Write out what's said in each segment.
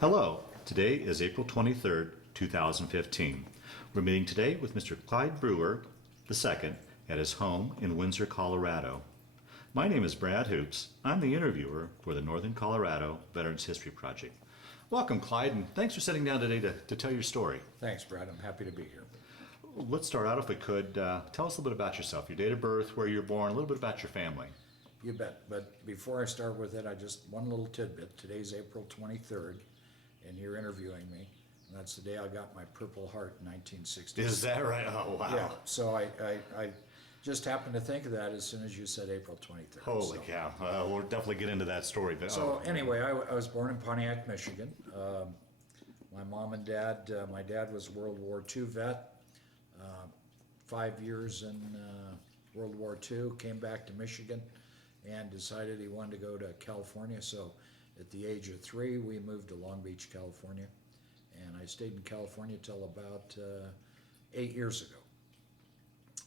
Hello, today is April 23rd, 2015. We're meeting today with Mr. Clyde Brewer II at his home in Windsor, Colorado. My name is Brad Hoops. I'm the interviewer for the Northern Colorado Veterans History Project. Welcome, Clyde, and thanks for sitting down today to tell your story. Thanks, Brad. I'm happy to be here. Let's start out, if we could. Tell us a little bit about yourself, your date of birth, where you were born, a little bit about your family. You bet. But before I start with it, one little tidbit. Today's April 23rd, and you're interviewing me. And that's the day I got my Purple Heart in 1960. Is that right? Oh, wow. Yeah. So I just happened to think of that as soon as you said April 23rd. Holy cow. We'll definitely get into that story. But, Anyway, I was born in Pontiac, Michigan. My mom and dad, my dad was a World War II vet, 5 years in World War II, came back to Michigan and decided he wanted to go to California. So at the age of 3, we moved to Long Beach, California. And I stayed in California till about 8 years ago.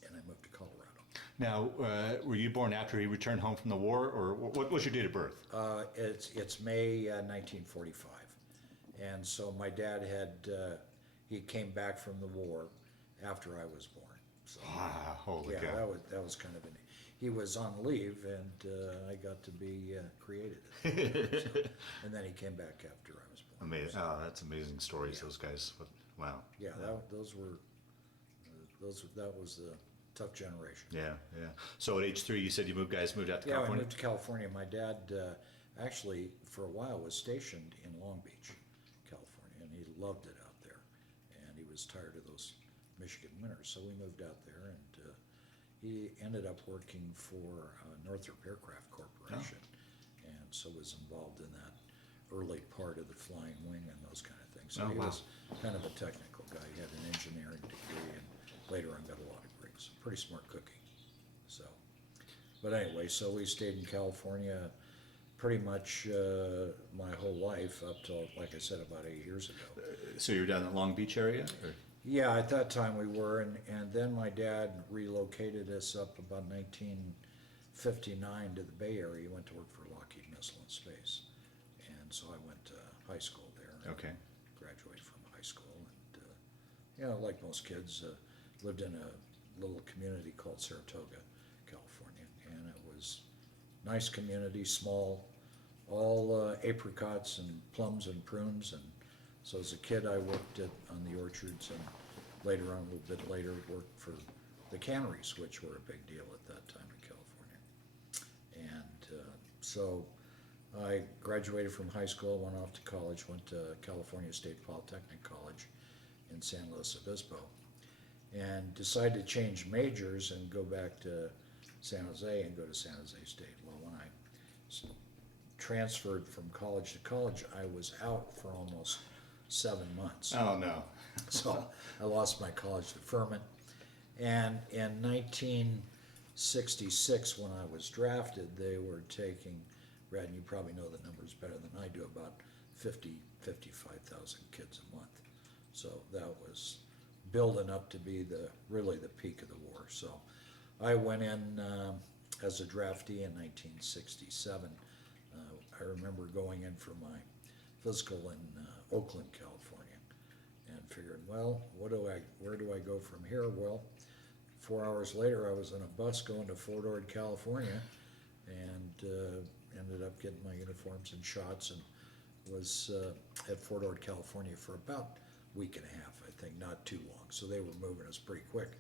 And I moved to Colorado. Now, were you born after he returned home from the war, or what was your date of birth? It's May 1945. And so my dad he came back from the war after I was born. So, Wow, holy cow. that was kind of he was on leave, and I got to be created. And then he came back after I was born. Amazing. So, Oh, that's amazing stories, those guys. Wow. yeah, that was a tough generation. Yeah, yeah. So at age 3, you said you guys moved out to Yeah, California? we moved to California. My dad actually, for a while, was stationed in Long Beach, California, and he loved it out there. And he was tired of those Michigan winters, so we moved out there, and he ended up working for Northrop Aircraft Corporation, and so was involved in that early part of the flying wing and those kind of things. So he was kind of a technical guy. He had an engineering degree, and later on got a law degree. So pretty smart cookie. So, but anyway, so we stayed in California pretty much my whole life up till, like I said, about 8 years ago. So you were down in the Long Beach area? Or? Yeah, at that time we were, and then my dad relocated us up about 1959 to the Bay Area. He went to work for Lockheed Missile and Space, and so I went to high school there. Okay. Graduated from high school, and like most kids, lived in a little community called Saratoga, California, and it was a nice community, small, all apricots and plums and prunes. And so as a kid, I worked on the orchards, and later on, a little bit later, worked for the canneries, which were a big deal at that time in California. And so I graduated from high school, went off to college, went to California State Polytechnic College in San Luis Obispo, and decided to change majors and go back to San Jose and go to San Jose State. Well, when I transferred from college to college, I was out for almost 7 months. Oh, no. So I lost my college deferment. And in 1966, when I was drafted, they were taking, Brad, and you probably know the numbers better than I do, about 55,000 kids a month. So that was building up to be really the peak of the war. So I went in as a draftee in 1967. I remember going in for my physical in Oakland, California, and figured, well, where do I go from here? Well, 4 hours later, I was on a bus going to Fort Ord, California, and ended up getting my uniforms and shots, and was at Fort Ord, California for about a week and a half, I think, not too long. So they were moving us pretty quick.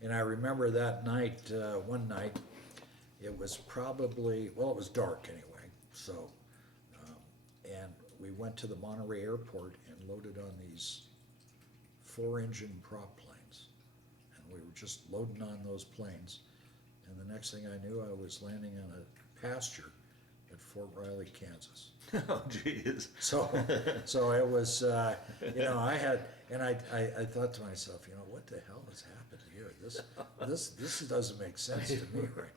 And I remember that night, one night, it was probably, well, it was dark anyway, so, and we went to the Monterey Airport and loaded on these 4-engine prop planes. And we were just loading on those planes. And the next thing I knew, I was landing on a pasture at Fort Riley, Kansas. Oh, geez. So it was, I thought to myself, what the hell has happened here? This doesn't make sense to me, right?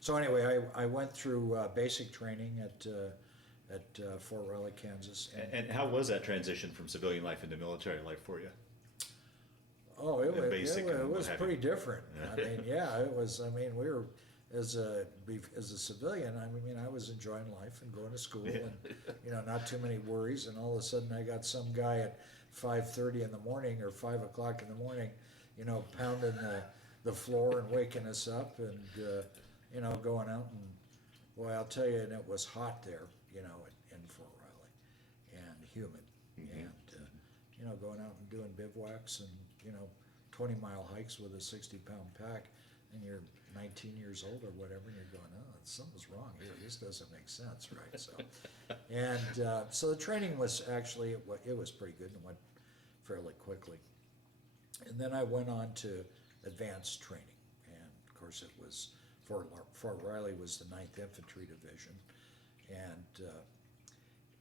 So anyway, I went through basic training at Fort Riley, Kansas. And how was that transition from civilian life into military life for you? Oh, it was pretty different. Yeah. It was. We were as a civilian, I mean, I was enjoying life and going to school and, you know, not too many worries. And all of a sudden I got some guy at 5:30 in the morning or 5 o'clock in the morning, you know, pounding the floor and waking us up and, you know, going out and, boy, I'll tell you, and it was hot there, you know, in Fort Riley and humid. Mm-hmm. And, you know, going out and doing bivouacs and, you know, 20-mile hikes with a 60-pound pack, and you're 19 years old or whatever, and you're going, oh, something's wrong here. This doesn't make sense, right? So, and so the training was actually, it was pretty good and went fairly quickly. And then I went on to advanced training, and of course it was Fort Riley was the 9th Infantry Division, and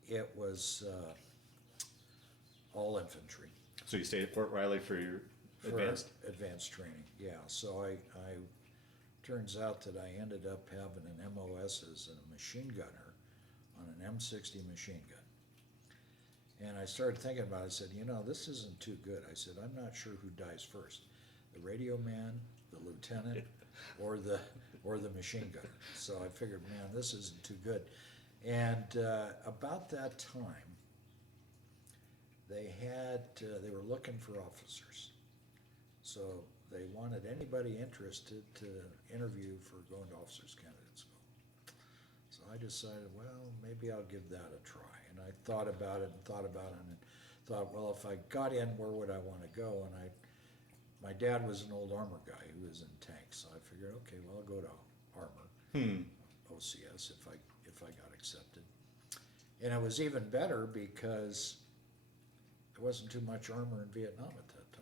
it was all infantry. So you stayed at Fort Riley for your advanced training, yeah. So I turns out that I ended up having an MOS as a machine gunner on an M60 machine gun. And I started thinking about it. I said, you know, this isn't too good. I said, I'm not sure who dies first, the radio man, the lieutenant, or the machine gunner. So I figured, man, this isn't too good. And about that time, they were looking for officers. So they wanted anybody interested to interview for going to officers candidate school. So I decided, well, maybe I'll give that a try. And I thought about it and thought, well, if I got in, where would I want to go? And my dad was an old armor guy who was in tanks, so I figured, okay, well, I'll go to armor, OCS, if I got accepted. And it was even better because there wasn't too much armor in Vietnam at that time.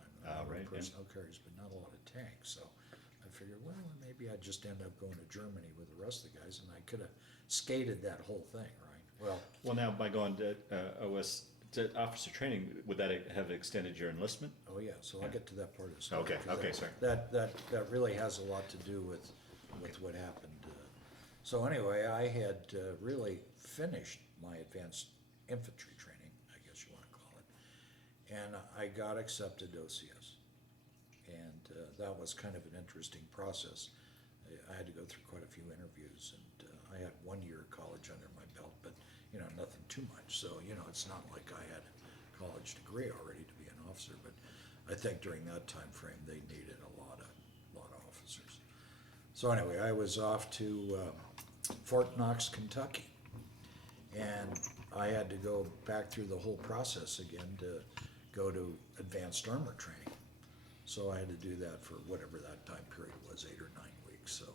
Right, Personnel carriers, but not a lot of tanks. So I figured, well, maybe I'd just end up going to Germany with the rest of the guys, and I could have skated that whole thing, right? Well, now by going to OS to officer training, would that have extended your enlistment? Oh yeah. So I'll get to that part of the story. Okay, sorry. That really has a lot to do with what happened. So anyway, I had really finished my advanced infantry training, I guess you want to call it, and I got accepted to OCS, and that was kind of an interesting process. I had to go through quite a few interviews, and I had 1 year of college under my belt, but you know, nothing too much. So you know, it's not like I had a college degree already to be an officer, but I think during that time frame they needed a lot of officers. So anyway, I was off to Fort Knox, Kentucky, and I had to go back through the whole process again to go to advanced armor training. So I had to do that for whatever that time period was, 8 or 9 weeks. So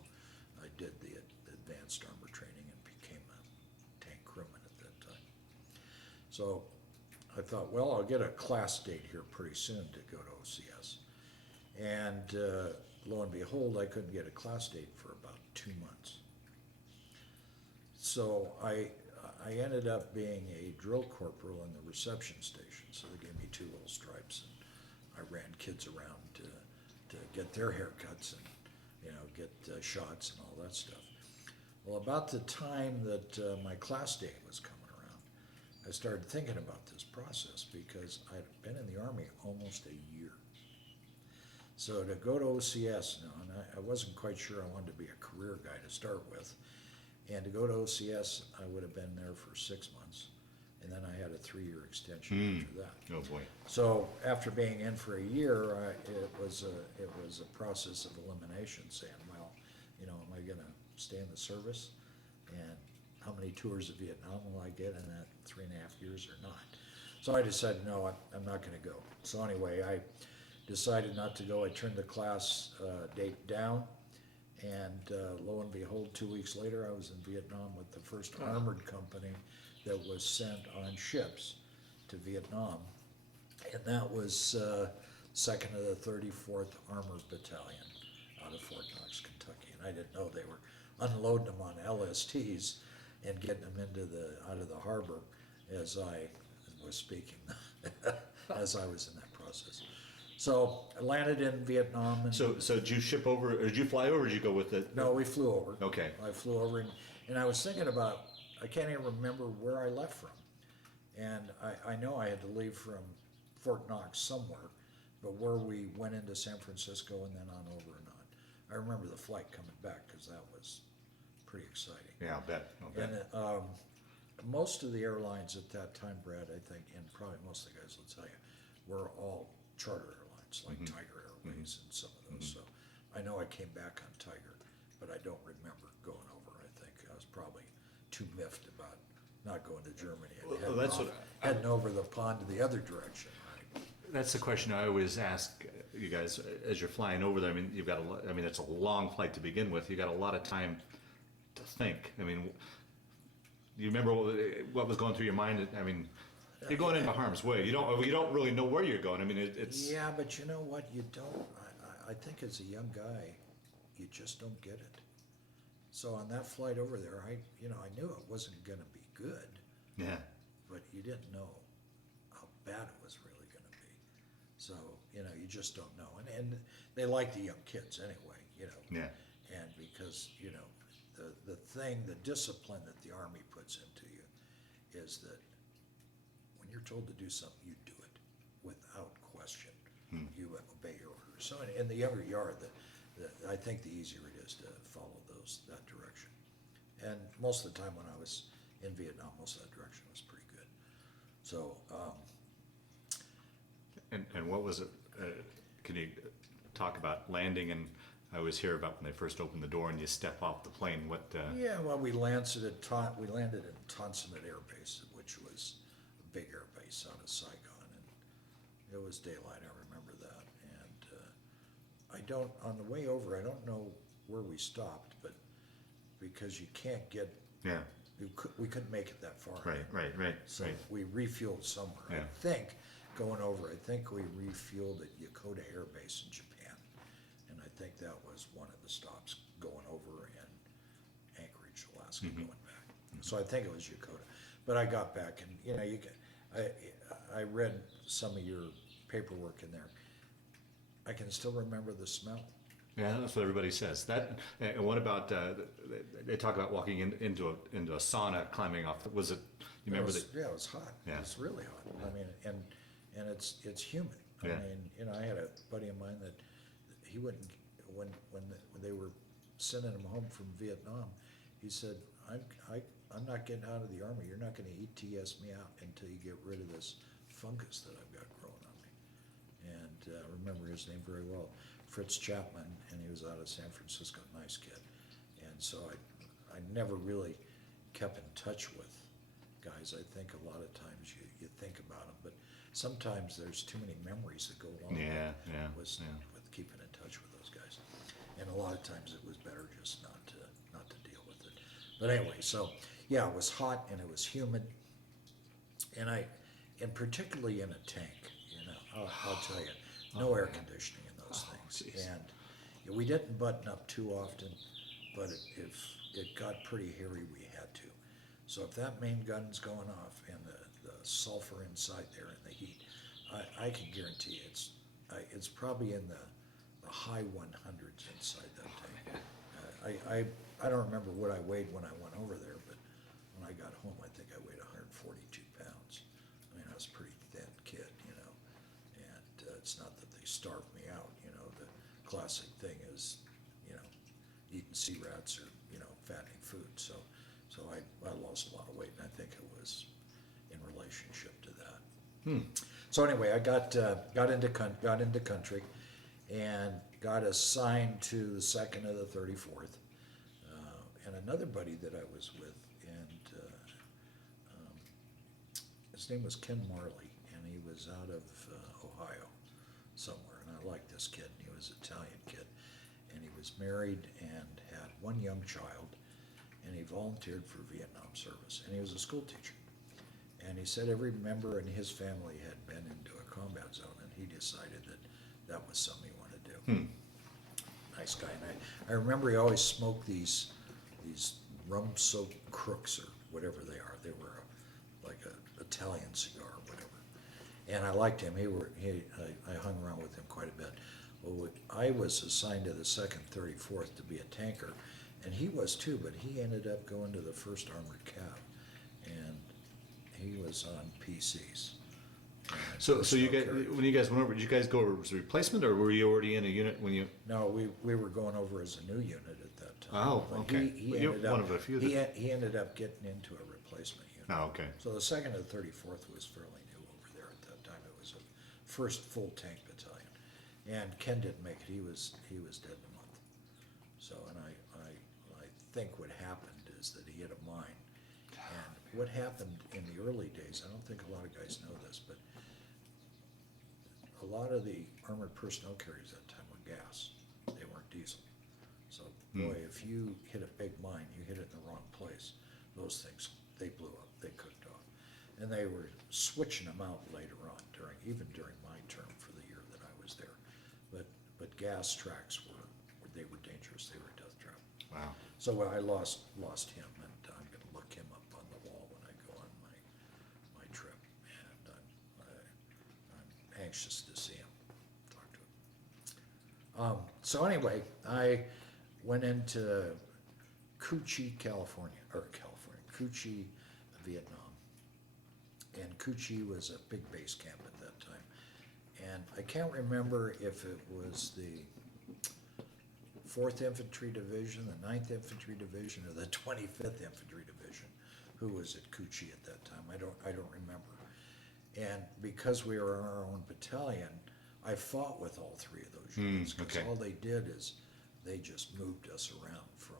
I did the advanced armor training and became a tank crewman at that time. So I thought, well, I'll get a class date here pretty soon to go to OCS. And lo and behold, I couldn't get a class date for about 2 months. So I ended up being a drill corporal in the reception station. So they gave me 2 little stripes, and I ran kids around to get their haircuts and, you know, get shots and all that stuff. Well, about the time that my class date was coming around, I started thinking about this process because I'd been in the Army almost a year. So to go to OCS now, and I wasn't quite sure I wanted to be a career guy to start with, and to go to OCS, I would have been there for 6 months, and then I had a 3-year extension after that. Oh boy. So after being in for a year, it was a process of elimination, saying, well, you know, am I going to stay in the service, and how many tours of Vietnam will I get in that 3.5 years or not? So I decided, no, I'm not going to go. So anyway, I decided not to go. I turned the class date down, and lo and behold, 2 weeks later, I was in Vietnam with the first armored company that was sent on ships to Vietnam, and that was 2nd of the 34th Armored Battalion out of Fort Knox, Kentucky. And I didn't know they were unloading them on LSTs and getting them out of the harbor as I was speaking, as I was in that process. So I landed in Vietnam. And So did you ship over, or did you fly over, or did you go with it? no, we flew over. Okay. I flew over, and I was thinking about, I can't even remember where I left from. And I know I had to leave from Fort Knox somewhere, but where we went into San Francisco and then on over and on. I remember the flight coming back, because that was pretty exciting. Yeah, I'll bet. And most of the airlines at that time, Brad, I think, and probably most of the guys will tell you, were all charter airlines, like Tiger Airways and some of those. So I know I came back on Tiger, but I don't remember going over. I think I was probably too miffed about not going to Germany and heading over the pond to the other direction. Right? That's the question I always ask you guys as you're flying over there. I mean, it's a long flight to begin with. You got a lot of time to think. I mean, do you remember what was going through your mind? I mean, you're going into harm's way. You don't really know where you're going. I mean, it's. Yeah, but you know what? You don't. I think as a young guy, you just don't get it. So on that flight over there, I knew it wasn't going to be good. Yeah. But you didn't know how bad it was really going to be. So you just don't know. And they like the young kids anyway. Yeah. And because the discipline that the Army puts into you is that when you're told to do something, you do it without question. You obey your orders. So in the younger you are, I think the easier it is to follow that direction. And most of the time when I was in Vietnam, most of that direction was pretty good. So. And what was it? Can you talk about landing? And I always hear about when they first open the door and you step off the plane. What? Yeah, well, we landed at Ton Summit Air Base, which was a big air base out of Saigon, and it was daylight. I remember that, and on the way over, I don't know where we stopped, but because you can't get, we couldn't make it that far. Right. So we refueled somewhere. Yeah. I think going over, we refueled at Yokota Air Base in Japan, and I think that was one of the stops going over, and Anchorage, Alaska, going back. So I think it was Yokota, but I got back, and I read some of your paperwork in there. I can still remember the smell. Yeah, that's what everybody says. And what about? They talk about walking into a sauna, climbing off. Was it? You remember that? Yeah, it was hot. Yeah. It was really hot. I mean, and it's humid. Yeah. I mean, I had a buddy of mine that he wouldn't when they were sending him home from Vietnam. He said, I'm not getting out of the Army. You're not going to ETS me out until you get rid of this fungus that I've got growing on me. And I remember his name very well, Fritz Chapman, and he was out of San Francisco, nice kid. And so I never really kept in touch with guys. I think a lot of times you think about them, but sometimes there's too many memories that go along with keeping in touch with those guys. And a lot of times it was better just not to deal with it. But anyway, so yeah, it was hot and it was humid, and particularly in a tank, I'll tell you, no air conditioning in those things. Geez. And we didn't button up too often, but if it got pretty hairy, we had to. So if that main gun's going off and the sulfur inside there and the heat, I can guarantee it's probably in the high 100s inside that tank. I don't remember what I weighed when I went over there, but when I got home, I think I weighed 142 pounds. I mean, I was a pretty thin kid, and it's not that they starved me out. The classic thing is, eating sea rats or, fattening food. So I lost a lot of weight, and I think it was in relationship to that. So anyway, I got into country, and got assigned to the 2nd of the 34th, and another buddy that I was with, and his name was Ken Marley, and he was out of Ohio somewhere, and I liked this kid. He was an Italian kid, and he was married and had one young child, and he volunteered for Vietnam service, and he was a school teacher. And he said every member in his family had been into a combat zone, and he decided that was something he wanted to do. Nice guy. And I remember he always smoked these rum-soaked crooks, or whatever they are. They were like an Italian cigar or whatever. And I liked him. I hung around with him quite a bit. Well, I was assigned to the 2nd 34th to be a tanker, and he was too, but he ended up going to the 1st Armored Cav, and he was on PCs. So you guys, Personnel carriers. when you guys went over, did you guys go over as a replacement, or were you already in a unit when you? No, we were going over as a new unit at that time. Oh, But okay. He Well, you're ended one up, of a few he, that- he ended up getting into a replacement unit. Oh, okay. So the 2nd and 34th was fairly new over there at that time. It was a first full tank battalion. And Ken didn't make it. He was dead in a month. So, and I think what happened is that he hit a mine. And what happened in the early days, I don't think a lot of guys know this, but a lot of the armored personnel carriers at that time were gas. They weren't diesel. So, boy, if you hit a big mine, you hit it in the wrong place, those things, they blew up, they cooked off. And they were switching them out later on, even during my term for the year that I was there. But gas tracks were dangerous, they were a death trap. Wow. So I lost him, and I'm gonna look him up on the wall when I go on my trip. And I'm anxious to see him, talk to him. So anyway, I went into Cu Chi, Vietnam. And Cu Chi was a big base camp at that time. And I can't remember if it was the 4th Infantry Division, the 9th Infantry Division, or the 25th Infantry Division who was at Cu Chi at that time. I don't remember. And because we were in our own battalion, I fought with all 3 of those units, because okay. all they did is they just moved us around from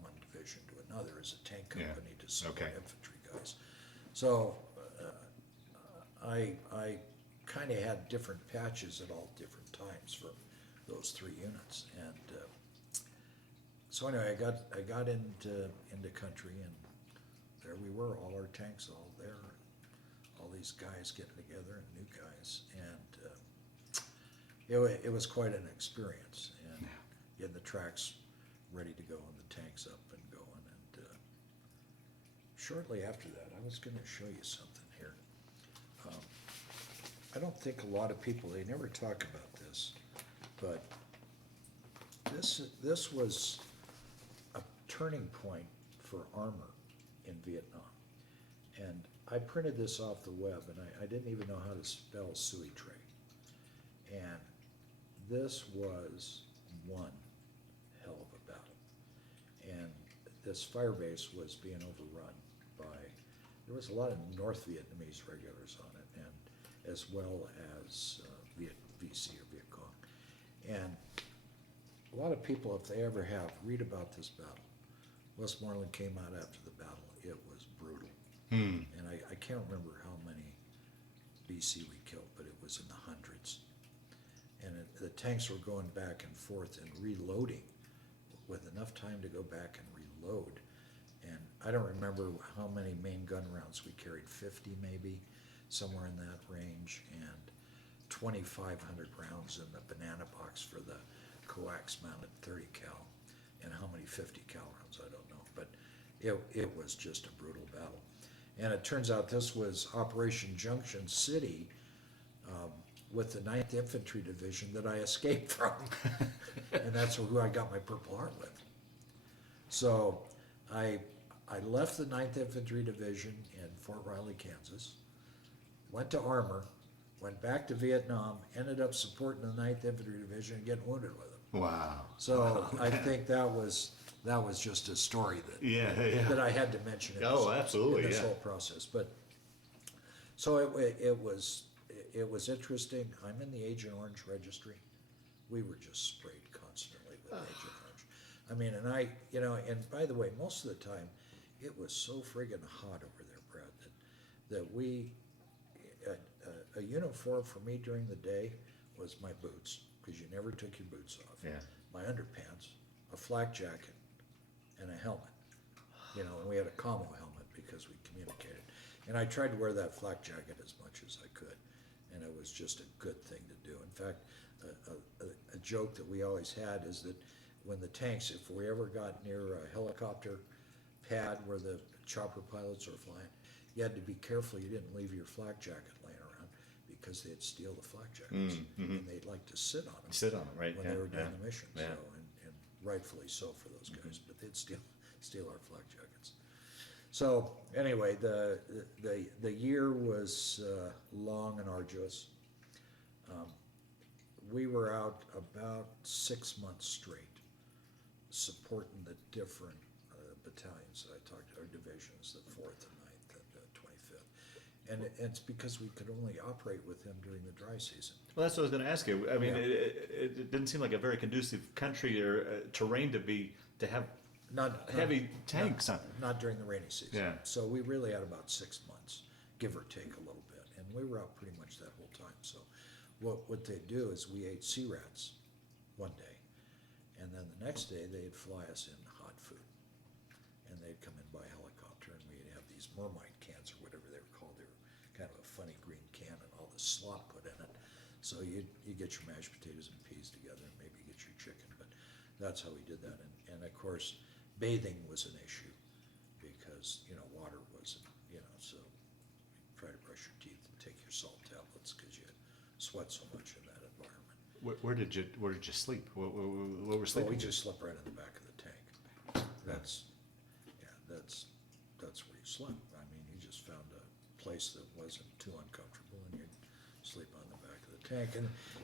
one division to another as a tank Yeah. company to support Okay. infantry guys. So I kind of had different patches at all different times for those 3 units, and so anyway, I got into country, and there we were, all our tanks all there, all these guys getting together, and new guys, and it was quite an experience, and getting the tracks ready to go and the tanks up and going, and shortly after that, I was going to show you something here. I don't think a lot of people, they never talk about this, but this was a turning point for armor in Vietnam. And I printed this off the web, and I didn't even know how to spell sui tray. And this was one hell of a battle. And this fire base was being overrun by, there was a lot of North Vietnamese regulars on it, and as well as VC or Viet Cong. And a lot of people, if they ever have, read about this battle. Westmoreland came out after the battle. It was brutal. And I can't remember how many BC we killed, but it was in the hundreds. And the tanks were going back and forth and reloading with enough time to go back and reload. And I don't remember how many main gun rounds we carried, 50 maybe, somewhere in that range, and 2,500 rounds in the banana box for the coax mounted 30 cal, and how many 50 cal rounds, I don't know, but it was just a brutal battle. And it turns out this was Operation Junction City with the 9th Infantry Division that I escaped from, and that's who I got my Purple Heart with. So I left the 9th Infantry Division in Fort Riley, Kansas, went to Armor, went back to Vietnam, ended up supporting the 9th Infantry Division and getting wounded with them. Wow. So I think that was just a story that I had to mention in Absolutely, this yeah. whole process. But so it was interesting. I'm in the Agent Orange registry. We were just sprayed constantly with Agent Orange. I mean, and by the way, most of the time it was so friggin' hot over there, Brad, that we a uniform for me during the day was my boots, because you never took your boots off. Yeah. My underpants, a flak jacket, and a helmet. And we had a commo helmet because we communicated. And I tried to wear that flak jacket as much as I could, and it was just a good thing to do. In fact, a joke that we always had is that when the tanks, if we ever got near a helicopter pad where the chopper pilots are flying, you had to be careful you didn't leave your flak jacket laying around, because they'd steal the flak jackets, and they'd like to sit on them. Sit on it, right? When Yeah, they were doing yeah. the mission, Yeah. so, and rightfully so for those guys, but they'd steal our flak jackets. So anyway, the year was long and arduous. We were out about 6 months straight, supporting the different battalions that I talked, our divisions, the 4th and 9th and the 25th. And it's because we could only operate with them during the dry season. Well, that's what I was going to ask you. I mean, Yeah. it didn't seem like a very conducive country or terrain to have heavy tanks on. Not during the rainy season. Yeah. So we really had about 6 months, give or take a little bit, and we were out pretty much that whole time. So what they'd do is we ate sea rats one day, and then the next day they'd fly us in hot food, and they'd come in by helicopter, and we'd have these Mermite cans or whatever they were called. They were kind of a funny green can, and all the slop put in it. So you get your mashed potatoes and peas together, and maybe get your chicken, but that's how we did that. And of course, bathing was an issue because, water wasn't, so you try to brush your teeth and take your salt tablets because you sweat so much in that environment. Where did you sleep? Where were So sleeping? we just slept right in the back of the tank. That's where you slept. I mean, you just found a place that wasn't too uncomfortable and you'd sleep on the back of the tank.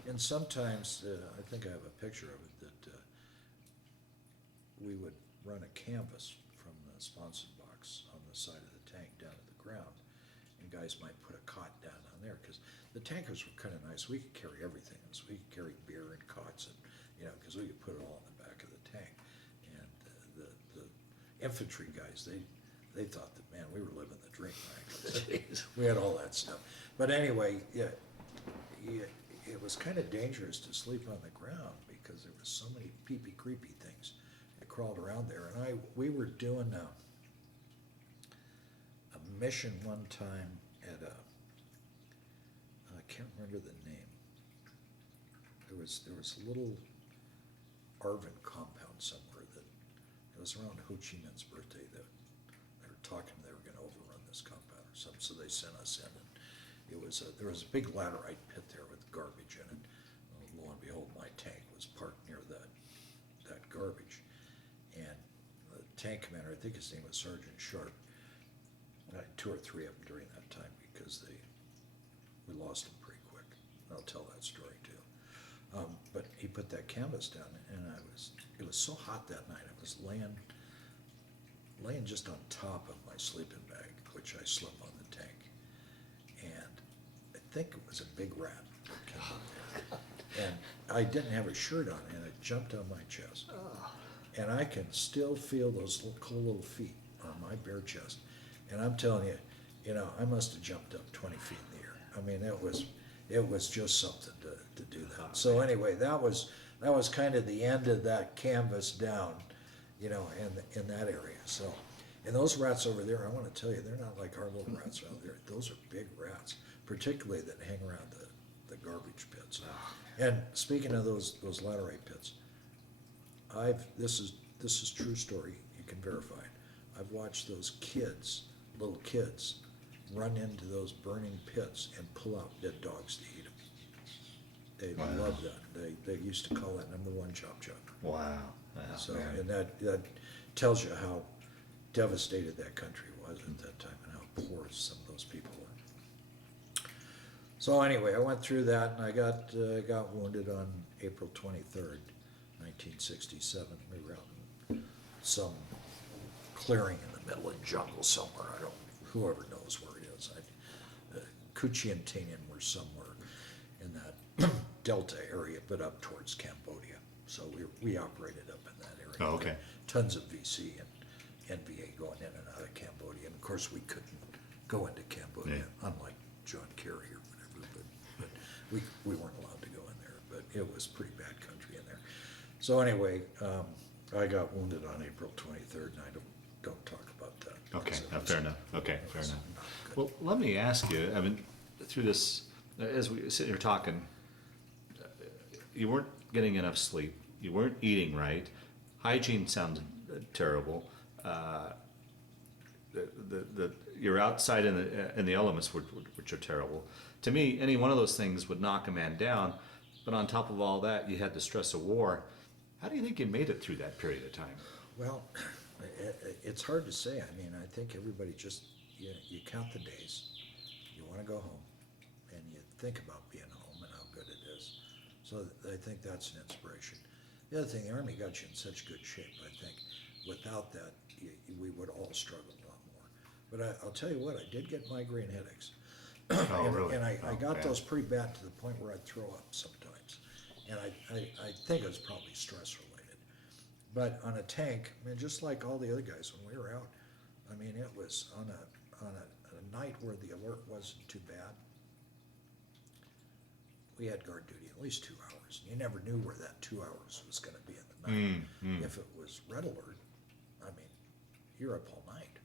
And sometimes, I think I have a picture of it, that we would run a canvas from the sponson box on the side of the tank down to the ground, and guys might put a cot down on there, because the tankers were kind of nice. We could carry everything, so we could carry beer and cots, and because we could put it all in the back of the tank. And the infantry guys, they thought that, man, we were living the dream, right? We had all that stuff. But anyway, it was kind of dangerous to sleep on the ground because there was so many peepee creepy things that crawled around there. And we were doing a mission one time at I can't remember the name. There was a little Arvin compound somewhere that it was around Ho Chi Minh's birthday that they were talking they were going to overrun this compound or something, so they sent us in, and there was a big laterite pit there with garbage in it. Well, lo and behold, my tank was parked near that garbage, and the tank commander, I think his name was Sergeant Sharp, and I had 2 or 3 of them during that time because we lost them pretty quick. I'll tell that story too. But he put that canvas down, and it was so hot that night. I was laying just on top of my sleeping bag, which I slept on the tank, and I think it was a big rat that came up there. And I didn't have a shirt on, and it jumped on my chest. And I can still feel those cold little feet on my bare chest. And I'm telling you, I must have jumped up 20 feet in the air. I mean, it was just something to do that. So anyway, that was kind of the end of that canvas down, in that area. So, and those rats over there, I want to tell you, they're not like our little rats out there. Those are big rats, particularly that hang around the garbage pits. And speaking of those laterite pits, this is true story. You can verify it. I've watched those little kids, run into those burning pits and pull out dead dogs to eat them. They love that. They used to call that #1 chop chop. Wow. So, Man. and that tells you how devastated that country was at that time and how poor some of those people were. So anyway, I went through that, and I got wounded on April 23rd, 1967. We were out in some clearing in the middle of the jungle somewhere. Whoever knows where it is. Kuchi and Tinian were somewhere in that delta area, but up towards Cambodia. So we operated up in that area. Oh, okay. Tons of VC and NVA going in and out of Cambodia. And of course, we couldn't go into Cambodia, unlike John Kerry or whatever. But we weren't allowed to go in there. But it was pretty bad country in there. So anyway, I got wounded on April 23rd, and I don't talk about that. Okay, because fair enough. Okay, fair was enough. not good. Well, let me ask you, I mean, through this, as we sit here talking, you weren't getting enough sleep, you weren't eating right, hygiene sounds terrible, you're outside in the elements, which are terrible. To me, any one of those things would knock a man down, but on top of all that, you had the stress of war. How do you think you made it through that period of time? Well, It's hard to say. I mean, I think everybody just, you count the days, you wanna go home, and you think about being home and how good it is. So I think that's an inspiration. The other thing, the Army got you in such good shape, I think. Without that, we would all struggle a lot more. But I'll tell you what, I did get migraine headaches. Oh, really? And I Oh, got bad. those pretty bad to the point where I'd throw up sometimes. And I think it was probably stress related. But on a tank, I mean, just like all the other guys, when we were out, I mean, it was on a night where the alert wasn't too bad. We had guard duty at least 2 hours. You never knew where that 2 hours was gonna be in the night. If it was red alert, I mean, you're up all night,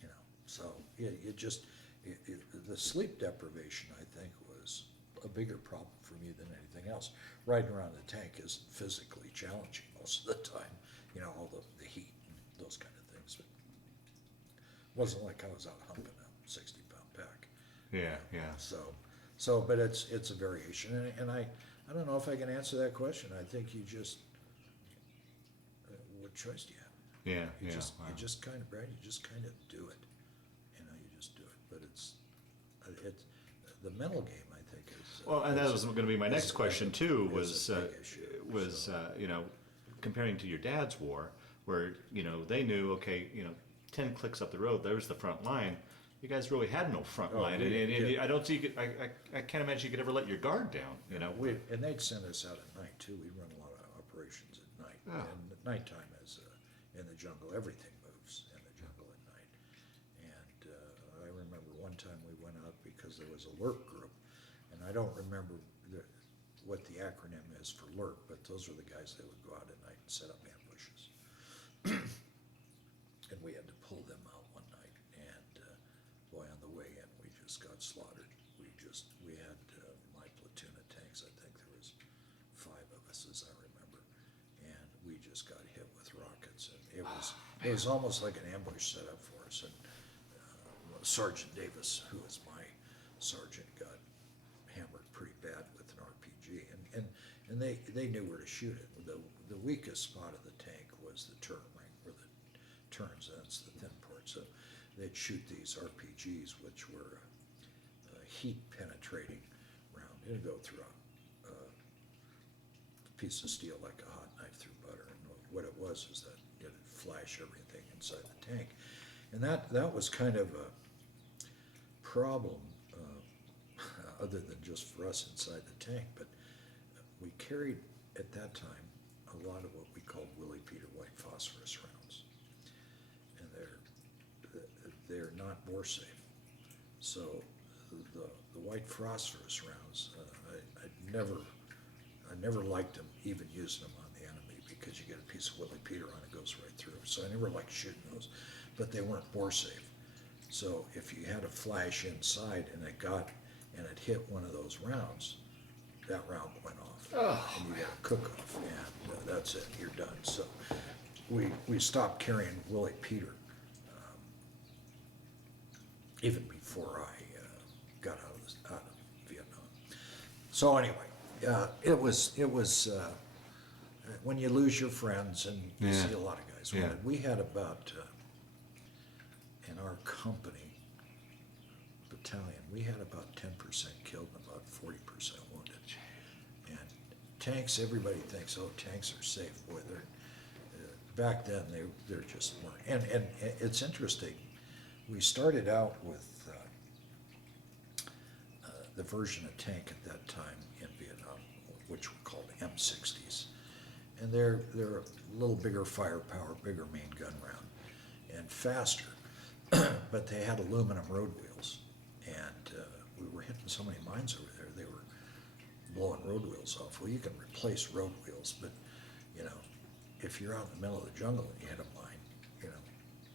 you know. So the sleep deprivation, I think, was a bigger problem for me than anything else. Riding around the tank is physically challenging most of the time, you know, all the heat and those kind of things. But it wasn't like I was out humping a 60-pound pack. Yeah, yeah. But it's a variation, and I don't know if I can answer that question. I think you just, what choice do you have? Yeah, You yeah. just, Wow. you just kind of, Brad, you just kind of do it. You know, you just do it. But it's the mental game, I think, is. Well, and that was going to be my is- next question too. is a big issue, so. You know, comparing to your dad's war, where you know they knew, okay, you know, 10 clicks up the road, there's the front line. You guys really had no front Oh, line, and I don't see. I can't imagine you could ever let your guard down. You know. And they'd send us out at night too. We run a lot of operations at night. Oh. And at nighttime is in the jungle, everything moves in the jungle at night. And I remember one time we went out because there was a LRP group, and I don't remember what the acronym is for LRP, but those were the guys that would go out at night and set up ambushes. And we had to pull them out one night, and boy, on the way in, we just got slaughtered. We had my platoon of tanks, I think there was 5 of us, as I remember, and we just got hit with rockets, and it was almost like an ambush set up for us. And Sergeant Davis, who was my sergeant, got hammered pretty bad with an RPG, and they knew where to shoot it. The weakest spot of the tank was the turn ring, where the turns, that's the thin part. So they'd shoot these RPGs, which were heat penetrating round. It'd go through a piece of steel like a hot knife through butter. And what it was is that it'd flash everything inside the tank. And that was kind of a problem, other than just for us inside the tank. But we carried, at that time, a lot of what we called Willie Peter white phosphorus rounds. And they're not bore safe. So the white phosphorus rounds, I never liked them, even using them on the enemy, because you get a piece of Willie Peter on it, goes right through. So I never liked shooting those, but they weren't bore safe. So if you had a flash inside and it hit one of those rounds, that round went off. And you got a cook-off, and that's it, you're done. So we stopped carrying Willie Peter even before I got out of Vietnam. So anyway, it was when you lose your friends, and you Yeah. see a lot of guys. Yeah. We had about in our company battalion, we had about 10% killed and about 40% wounded. And tanks, everybody thinks, oh, tanks are safe. Boy, they're back then they're just weren't. And it's interesting. We started out with the version of tank at that time in Vietnam, which were called M60s, and they're a little bigger firepower, bigger main gun round, and faster. But they had aluminum road wheels, and we were hitting so many mines over there, they were blowing road wheels off. Well, you can replace road wheels, but you know, if you're out in the middle of the jungle and you hit a mine, you know,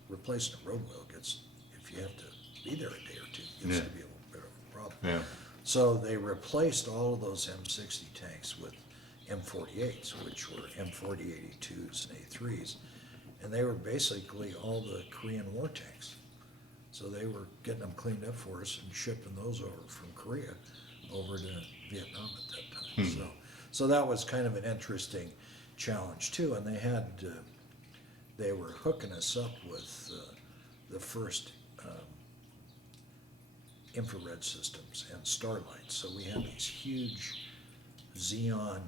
replacing a road wheel gets, if you have to be there a day or two, gets to be a little bit of a problem. Yeah. So they replaced all of those M60 tanks with M48s, which were M4082s and A3s, and they were basically all the Korean War tanks. So they were getting them cleaned up for us and shipping those over from Korea over to Vietnam at that time. So that was kind of an interesting challenge too. And they had they were hooking us up with the first infrared systems and starlights. So we had these huge xenon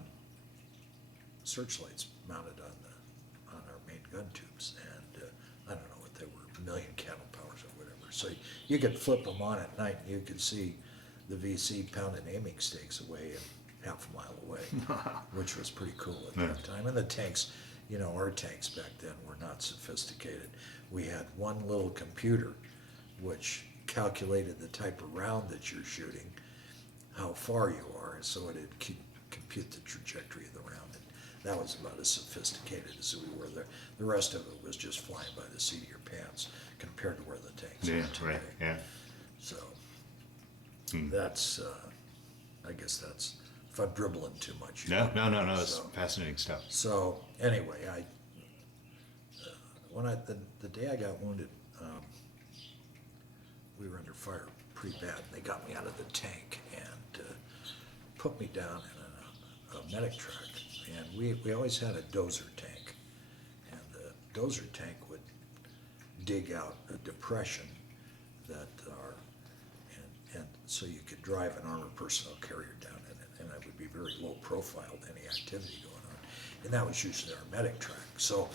searchlights mounted on our main gun tubes, and I don't know what they were, a million candle powers or whatever. So you could flip them on at night, and you could see the VC pounding aiming stakes away and half a mile away, which was pretty cool at that time. And the tanks, you know, our tanks back then were not sophisticated. We had one little computer which calculated the type of round that you're shooting, how far you are, so it'd compute the trajectory of the round. And that was about as sophisticated as we were there. The rest of it was just flying by the seat of your pants compared to where the tanks are today. Right, yeah. So that's, I guess that's, if I'm dribbling too much. No, it's fascinating stuff. So anyway, the day I got wounded, we were under fire pretty bad. And they got me out of the tank and put me down in a medic truck. And we always had a dozer tank, and the dozer tank would dig out a depression that and so you could drive an armored personnel carrier down in it, and it would be very low profile to any activity going on. And that was usually our medic track. So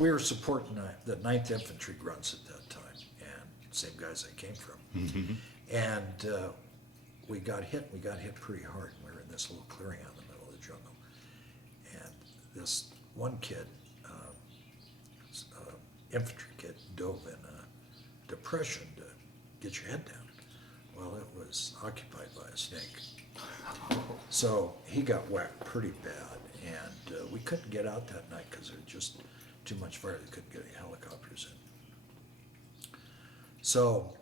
we were supporting the 9th Infantry grunts at that time, and same guys I came from. Mm-hmm. And we got hit pretty hard. We were in this little clearing out in the middle of the jungle. And this one kid, infantry kid, dove in a depression to get your head down. Well, it was occupied by a snake. So he got whacked pretty bad, and we couldn't get out that night because there was just too much fire. They couldn't get any helicopters in. So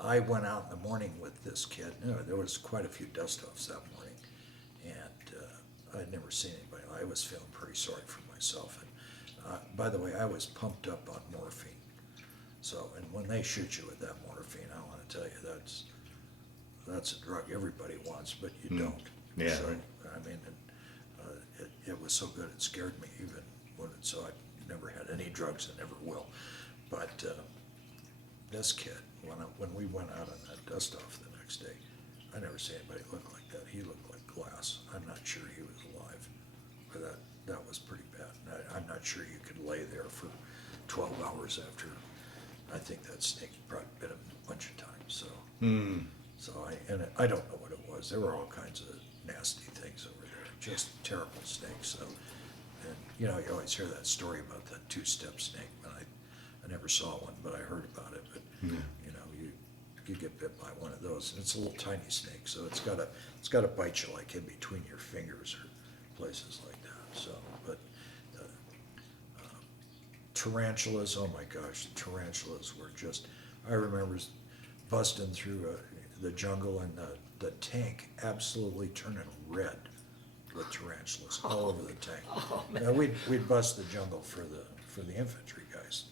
I went out in the morning with this kid. There was quite a few dust-offs that morning, and I'd never seen anybody. I was feeling pretty sorry for myself. And by the way, I was pumped up on morphine. So, and when they shoot you with that morphine, I want to tell you, that's a drug everybody wants, but you don't. Yeah. So, I mean, it was so good it scared me even when so I never had any drugs and never will. But this kid, when we went out on that dust off the next day, I never seen anybody look like that. He looked like glass. I'm not sure he was alive, but that was pretty bad. I'm not sure you could lay there for 12 hours after. I think that snake probably bit him a bunch of times. So, so I don't know what it was. There were all kinds of nasty things over there, just terrible snakes. So, and you know, you always hear that story about that two-step snake. But I never saw one, but I heard about it. But you know, you get bit by one of those, and it's a little tiny snake, so it's got to bite you like in between your fingers or places like that. So, but tarantulas, oh my gosh, tarantulas were just, I remember busting through the jungle and the tank absolutely turning red with tarantulas all over the tank. Oh, Now, we'd bust the jungle for the infantry guys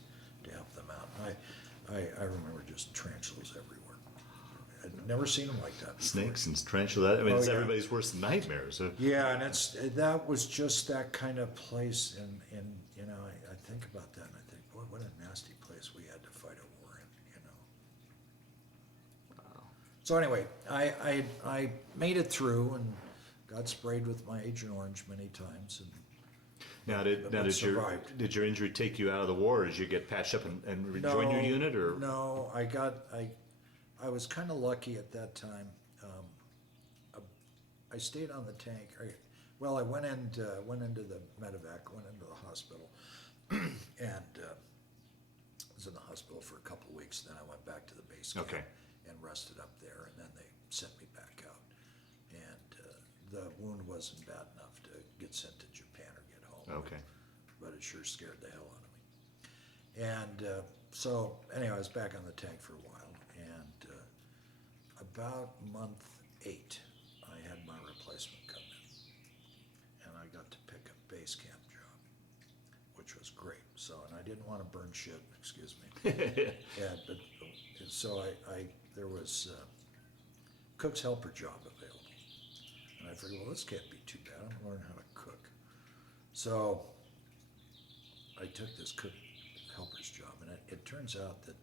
to help them out. I remember just tarantulas everywhere. I'd never seen them like that before. Snakes and tarantulas, I mean, it's yeah. everybody's worst nightmare. So. Yeah, and that was just that kind of place, and you know, I think about that, and I think, boy, what a nasty place we had to fight a war in, you know. Wow. So anyway, I made it through and got sprayed with my Agent Orange many times, and Now, but survived. did your injury take you out of the war? Or did you get patched up and rejoin your unit, or No, I was kind of lucky at that time. I stayed on the tank. Well, I went into the medevac, went into the hospital, and was in the hospital for a couple of weeks. Then I went back to the base camp and rested up there, and then they sent me back out. And the wound wasn't bad enough to get sent to Japan or get home. Okay. But it sure scared the hell out of me. And so anyway, I was back on the tank for a while, and about month 8, I had my replacement come in, and I got to pick a base camp job, which was great. So, and I didn't want to burn shit, excuse me. But so there was cook's helper job available, and I figured, well, this can't be too bad. I'm gonna learn how to cook. So I I took this cook helper's job, and it turns out that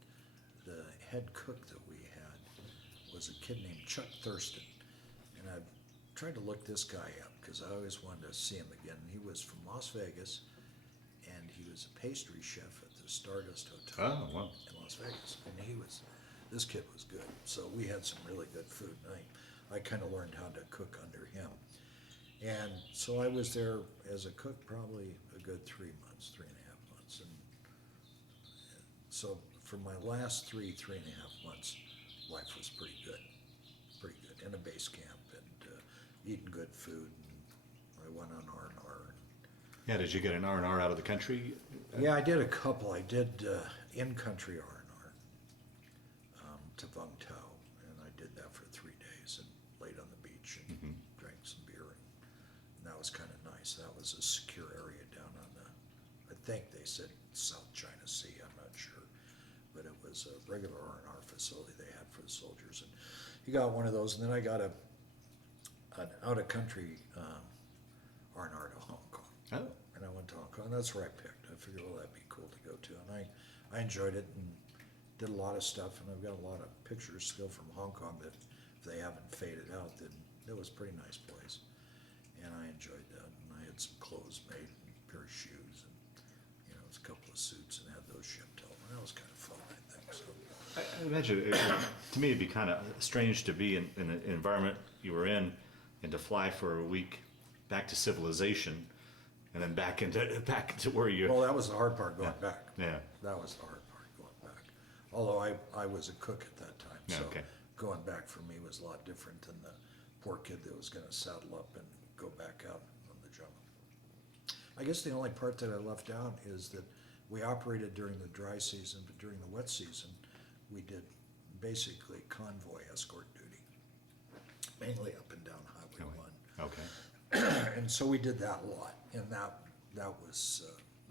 the head cook that we had was a kid named Chuck Thurston. And I've tried to look this guy up because I always wanted to see him again. He was from Las Vegas, and he was a pastry chef at the Stardust Hotel Oh, wow. in Las Vegas. And this kid was good. So we had some really good food. And I kind of learned how to cook under him. And so I was there as a cook probably a good 3 months, 3.5 months. And so for my last 3.5 months, life was pretty good. In a base camp and eating good food. And I went on R&R. Yeah, did you get an R&R out of the country? Yeah, I did a couple. I did in-country R&R to Vung Tau, and I did that for 3 days and laid on the beach and drank some beer, and that was kind of nice. That was a secure area down on I think they said South China Sea, I'm not sure, but it was a regular R&R facility they had for the soldiers, and he got one of those, and then I got an out-of-country R&R to Hong Kong. Oh, And I went to Hong Kong. That's where I picked. I figured, well, that'd be cool to go to. And I enjoyed it and did a lot of stuff. And I've got a lot of pictures still from Hong Kong that if they haven't faded out, then it was a pretty nice place. And I enjoyed that. And I had some clothes made and a pair of shoes and, a couple of suits and had those shipped home. And that was kind of fun, I think. So, I imagine, to me, it'd be kind of strange to be in an environment you were in and to fly for a week back to civilization and then back into where you... well, that was the hard part going back. Yeah. That was the hard part going back. Although I was a cook at that time, Yeah, so okay. going back for me was a lot different than the poor kid that was going to saddle up and go back out on the jungle. I guess the only part that I left out is that we operated during the dry season, but during the wet season, we did basically convoy escort duty, mainly up and down Highway 1. Okay. And so we did that a lot, and that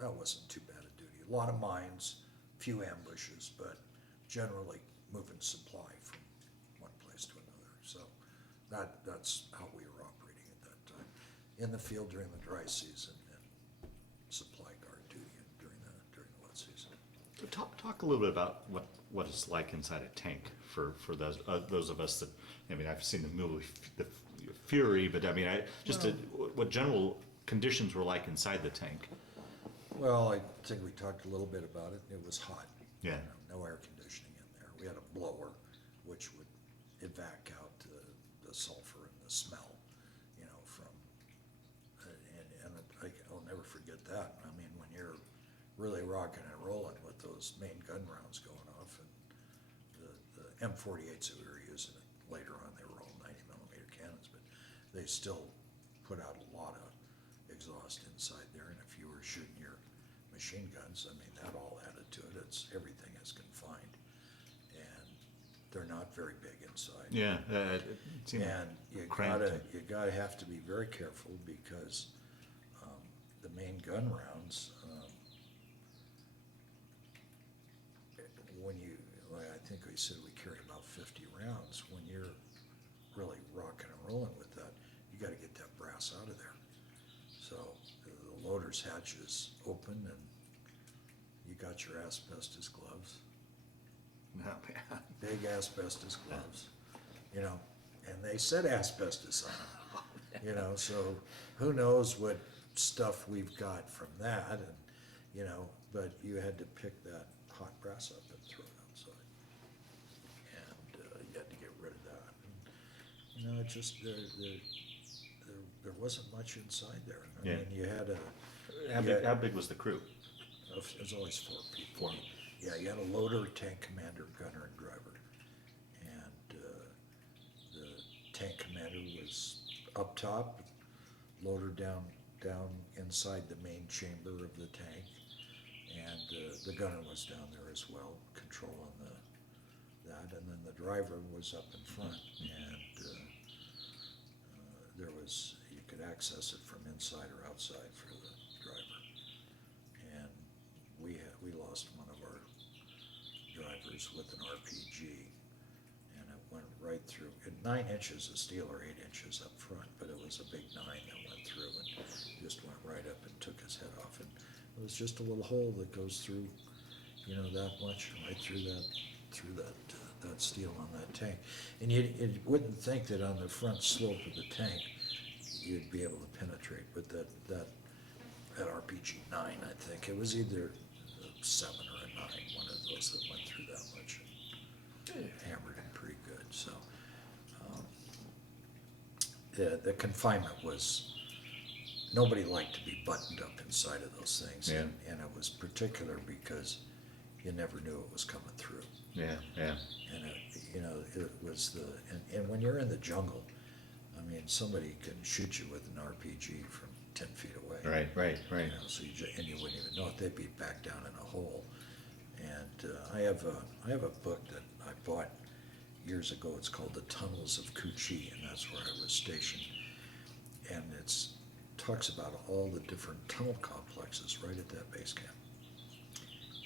wasn't too bad a duty. A lot of mines, few ambushes, but generally moving supply from one place to another. So that's how we were operating at that time. In the field during the dry season and supply guard duty during the wet season. So talk a little bit about what it's like inside a tank for those of us that, I've seen the movie The Fury, but what general conditions were like inside the tank. Well, I think we talked a little bit about it. It was hot. Yeah. No air conditioning in there. We had a blower, which would evac out the sulfur and the smell, from, and I'll never forget that. I mean, when you're really rocking and rolling with those main gun rounds going off, and the M48s that we were using, later on they were all 90mm cannons, but they still put out a lot of exhaust inside there, and if you were shooting your machine guns, that all added to it. Everything is confined, and they're not very big inside. Yeah. And you gotta have to be very careful because the main gun rounds, I think we said we carry about 50 rounds. When you're really rocking and rolling with that, you got to get that brass out of there. So the loader's hatch is open, and you got your asbestos gloves, big asbestos gloves, and they said asbestos on them, so who knows what stuff we've got from that, and, but you had to pick that hot brass up and throw it outside. And you had to get rid of that. And, it just, there wasn't much inside there. I mean, you had How big was the crew? it was always 4 people. Yeah, you had a loader, tank commander, gunner, and driver. And the tank commander was up top, loader down inside the main chamber of the tank, and the gunner was down there as well, controlling that, and then the driver was up in front, and you could access it from inside or outside for the driver. And we lost one of our drivers with an RPG, and it went right through, at 9 inches of steel or 8 inches up front, but it was a big 9 that went through and just went right up and took his head off. And It was just a little hole that goes through, you know, that much, right through that steel on that tank. And you wouldn't think that on the front slope of the tank, you'd be able to penetrate, but that RPG-9, I think, it was either a 7 or a 9, one of those that went through that much, and hammered it pretty good, so. The confinement was, nobody liked to be buttoned up inside of those things. Yeah. And it was particular because you never knew it was coming through. Yeah, yeah. And it was and when you're in the jungle, I mean, somebody can shoot you with an RPG from 10 feet away. Right. You know, so and you wouldn't even know it. They'd be back down in a hole. And I have a book that I bought years ago. It's called The Tunnels of Cu Chi, and that's where I was stationed. And it's talks about all the different tunnel complexes right at that base camp.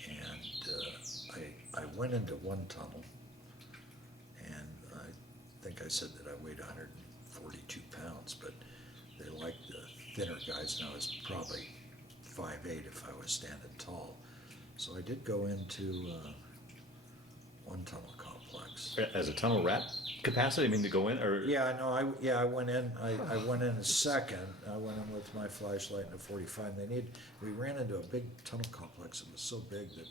And I went into one tunnel, and I think I said that I weighed 142 pounds, but they liked the thinner guys, and I was probably 5'8" if I was standing tall. So I did go into one tunnel complex. As a tunnel rat capacity, I mean, to go in, or? Yeah, no, I went in. I went in a second. I went in with my flashlight and a 45. We ran into a big tunnel complex. It was so big that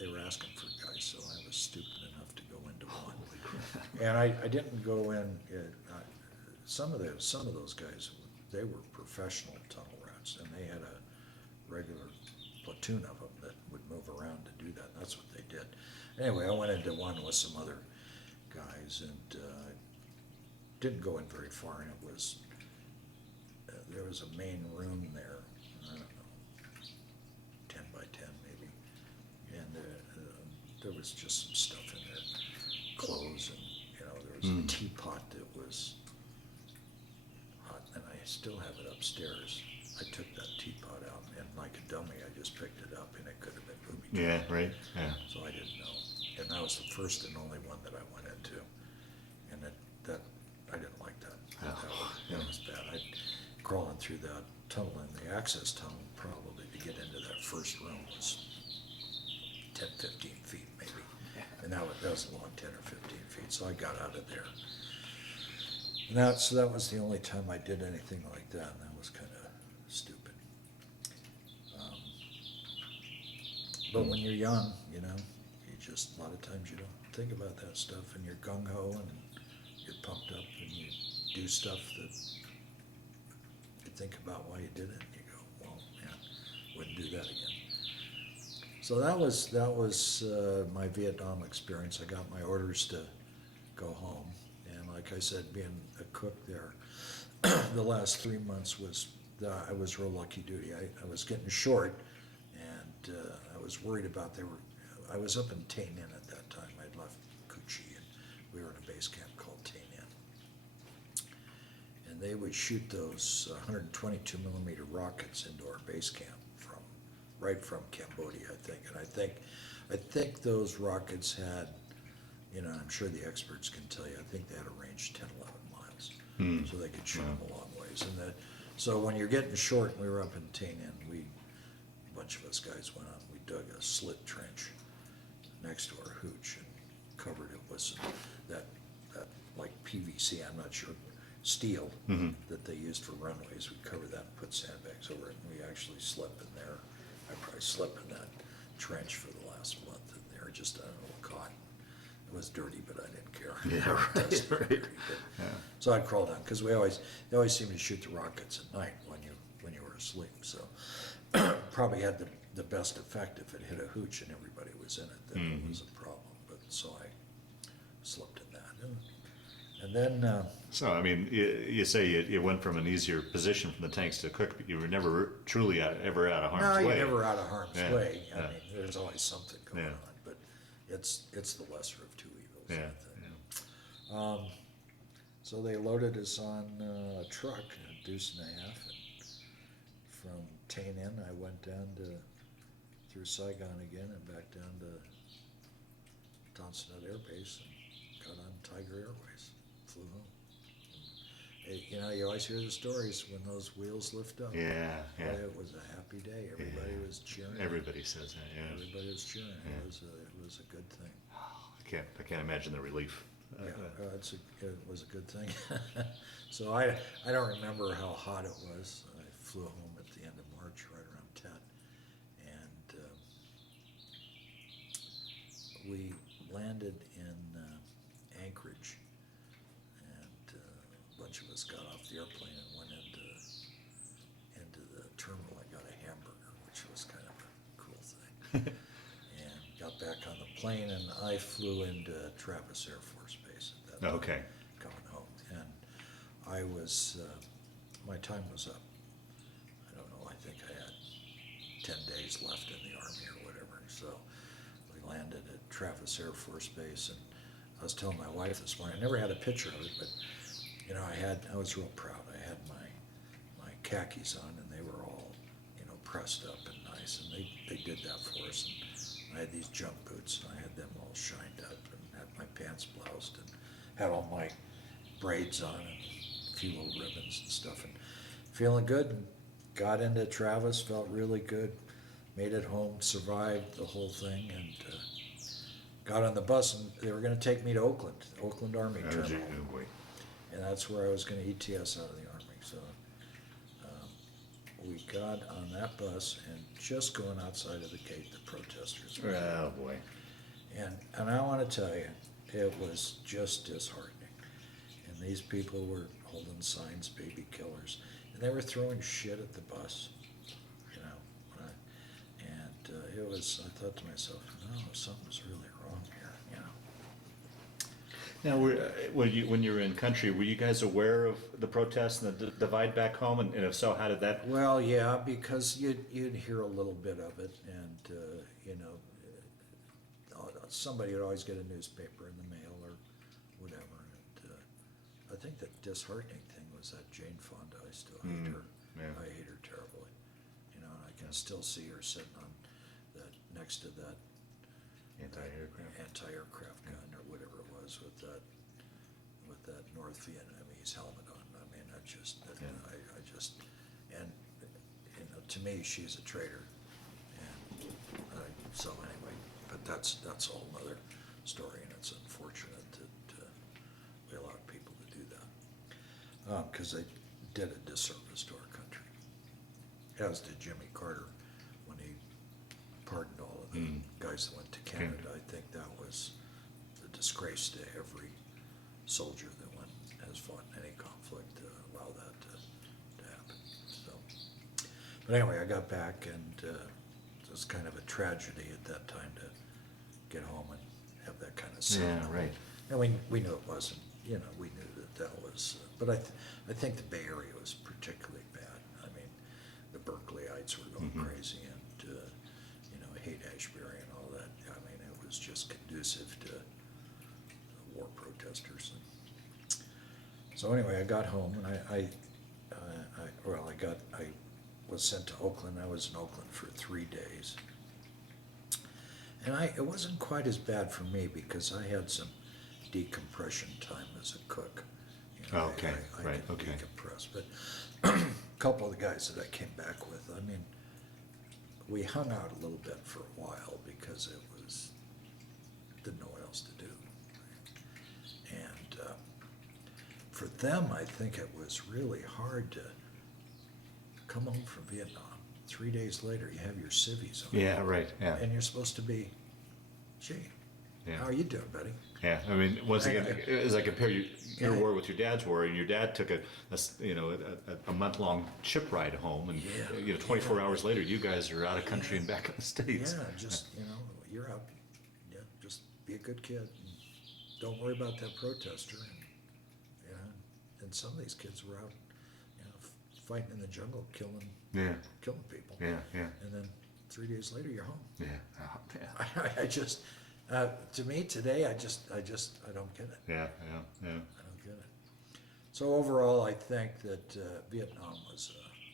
they were asking for guys. So I was stupid enough to go into one. And I didn't go in. Some of those guys, they were professional tunnel rats, and they had a regular platoon of them that would move around to do that. And that's what they did. Anyway, I went into one with some other guys, and didn't go in very far, and it was there was a main room there, I don't know, 10 by 10 maybe, and there was just some stuff in there, clothes, and there was a teapot that was hot, and I still have it upstairs. I took that teapot out, and like a dummy, I just picked it up, and it could have been booby trapped. Yeah, right, yeah. So I didn't know. And that was the first and only one that I went into. And that I didn't like that. That was bad. Crawling through that tunnel, and the access tunnel probably to get into that first room was 10, 15 feet maybe. And that was a long 10 or 15 feet. So I got out of there. And that was the only time I did anything like that. And that was kind of stupid. But when you're young, a lot of times you don't think about that stuff, and you're gung-ho, and you're pumped up, and you do stuff that you think about why you did it, and you go, well, man, wouldn't do that again. So that was my Vietnam experience. I got my orders to go home, and like I said, being a cook there, the last 3 months I was real lucky duty. I was getting short, and I was worried about I was up in Tay Ninh at that time. I'd left Cu Chi, and we were in a base camp called Tay Ninh. And they would shoot those 122 millimeter rockets into our base camp right from Cambodia, I think. And I think those rockets had, I'm sure the experts can tell you, I think they had a range 10, 11 miles. So they could shoot them a long ways. And so when you're getting short, and we were up in Tay Ninh, a bunch of us guys went out, we dug a slit trench next to our hooch and covered it with some, that like PVC, I'm not sure, steel that they used for runways. We covered that and put sandbags over it, and we actually slept in there. I probably slept in that trench for the last month in there, just on a little cot. It was dirty, but I didn't care. Yeah, right. Dirty, so I crawled down, because they always seem to shoot the rockets at night when you were asleep. So probably had the best effect if it hit a hooch and everybody was in it. Then it was a problem. But so I slept in that, and then. So I mean, you say you went from an easier position from the tanks to cook, but you were never truly ever out of harm's way. No, you're never out of harm's way. I Yeah. mean, there's always something going Yeah. on, but it's the lesser of two evils. Yeah. I think. So they loaded us on a truck, a deuce and a half, and from Tay Ninh, I went down through Saigon again and back down to Tan Son Nhut Air Base and got on Tiger Airways, flew home. You know, you always hear the stories when those wheels lift up. Yeah, Boy, yeah. it was a happy day. Everybody was cheering. Everybody says that, yeah. Everybody was cheering. Yeah. It was a good thing. I can't imagine the relief. Yeah, it was a good thing. So I don't remember how hot it was. I flew home at the end of March, right around 10, and we landed in Anchorage, and a bunch of us got off the airplane and went into the terminal. I got a hamburger, which was kind of a cool thing, and got back on the plane, and I flew into Travis Air Force Base at that time, Okay. coming home, and I was, my time was up. I don't know, I think I had 10 days left in the Army or whatever, so we landed at Travis Air Force Base, and I was telling my wife this morning, I never had a picture of it, but, you know, I was real proud. I had my khakis on, and they were all, you know, pressed up and nice, and they did that for us, and I had these jump boots, and I had them all shined up, and had my pants bloused, and had all my braids on, and a few little ribbons and stuff, and feeling good, and got into Travis, felt really good, made it home, survived the whole thing, and got on the bus, and they were gonna take me to Oakland Army Terminal, Oh, boy. and that's where I was gonna ETS out of the Army, so we got on that bus, and just going outside of the gate, the protesters were there. Oh, boy. And I wanna tell you, it was just disheartening. And these people were holding signs, baby killers, and they were throwing shit at the bus, you know. And it was, I thought to myself, no, something's really wrong here, you know. Now, when you were in country, were you guys aware of the protests and the divide back home? And if so, how did that? Well, yeah, because you'd hear a little bit of it, and you know, somebody would always get a newspaper in the mail or whatever. And I think the disheartening thing was that Jane Fonda. I still hate her. Yeah. I hate her terribly. You know, and I can still see her sitting on that next to that anti-aircraft gun or whatever it was with that North Vietnamese helmet on. I mean, I just and you know, to me, she's a traitor. And so anyway, but that's a whole other story, and it's unfortunate that we allowed people to do that because they did a disservice to our country, as did Jimmy Carter when he pardoned all of the guys that went to Canada. I think that was a disgrace to every soldier that has fought in any conflict to allow that to happen. So, but anyway, I got back, and it was kind of a tragedy at that time to get home and have that kind of sound. Yeah, right. And we knew it wasn't, you know, we knew that was, but I think the Bay Area was particularly bad. I mean, the Berkeleyites were going crazy, and you know, Haight-Ashbury and all that. I mean, it was just conducive to war protesters. So anyway, I got home, and I was sent to Oakland. I was in Oakland for 3 days. And it wasn't quite as bad for me because I had some decompression time as a cook. You know, Okay, I right, could okay. decompress. But a couple of the guys that I came back with, I mean, we hung out a little bit for a while because it was, didn't know what else to do. And for them, I think it was really hard to come home from Vietnam. 3 days later, you have your civvies on. Yeah, right. Yeah. And you're supposed to be, gee, Yeah. how are you doing, buddy? Yeah, I mean, once again, as I compare your Yeah. war with your dad's war, and your dad took a month-long ship ride home, and Yeah. 24 hours later, you guys are out of country and back in the States. Yeah, just, you know, you're out. Yeah, just be a good kid. And don't worry about that protester. And some of these kids were out, you know, fighting in the jungle, killing Yeah, people. yeah, yeah, And then 3 days later, you're home. yeah. Oh, yeah. I just, to me today, I don't get it. Yeah, yeah, yeah. I don't get it. So overall, I think that Vietnam was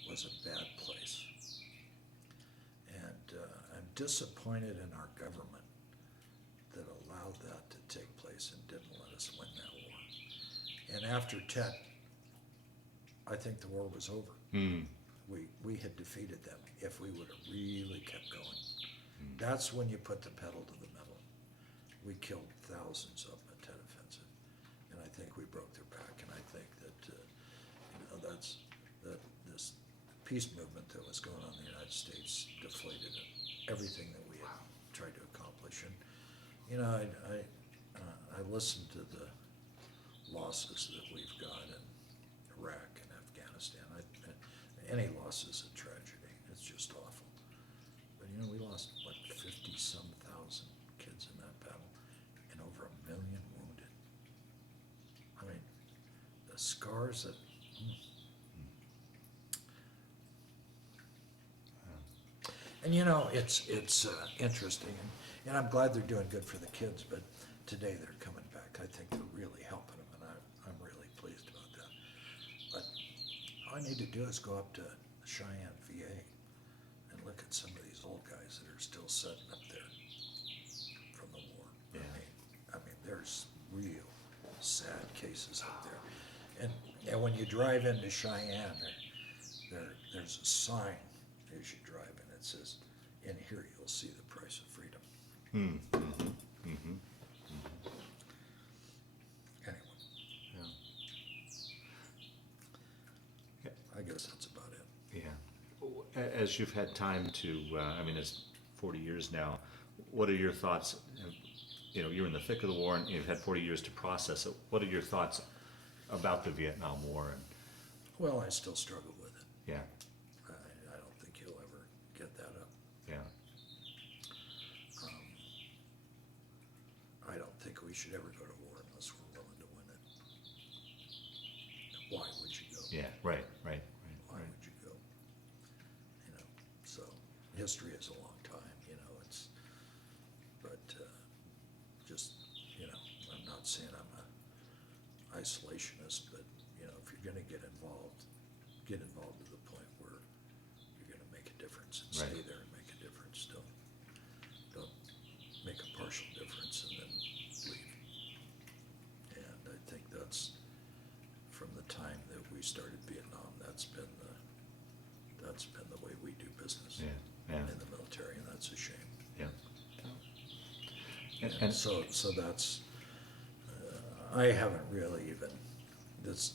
a bad place, and I'm disappointed in our government that allowed that to take place and didn't let us win that war. And after Tet, I think the war was over. Mm. We had defeated them if we would have really kept going. That's when you put the pedal to the metal. We killed thousands of them at Tet Offensive, and I think we broke their back. And I think that that's this peace movement that was going on in the United States deflated everything that we had tried to accomplish. And I listened to the losses that we've got in Iraq and Afghanistan. Any loss is a tragedy. It's just awful. But we lost, what, 50-some thousand kids in that battle and over 1 million wounded. I mean, the scars that... And it's interesting, and I'm glad they're doing good for the kids, but today they're coming back. I think they're really helping them, and I'm really pleased about that. But all I need to do is go up to Cheyenne, VA, and look at some of these old guys that are still sitting up there from the war. Yeah. I mean, there's real sad cases up there. And when you drive into Cheyenne, there's a sign as you drive in. It says, "In here you'll see the price of freedom." Mm-hmm. Mm-hmm. Anyway, Yeah. I guess that's about it. Yeah. As you've had time to, it's 40 years now, what are your thoughts? You're in the thick of the war and you've had 40 years to process it. What are your thoughts about the Vietnam War? And Well, I still struggle with it. yeah, I don't think you'll ever get that up. yeah, I don't think we should ever go to war unless we're willing to win it. Why would you go? yeah, right. Why would you go? So history is a long time, but just, I'm not saying I'm a isolationist, but, if you're gonna get involved to the point where you're gonna make a difference and stay Right. there and make a difference. Don't make a partial difference and then leave. And I think that's, from the time that we started Vietnam, that's been the way we do business Yeah. in the military, and that's a shame. Yeah. And so that's, I haven't really even, this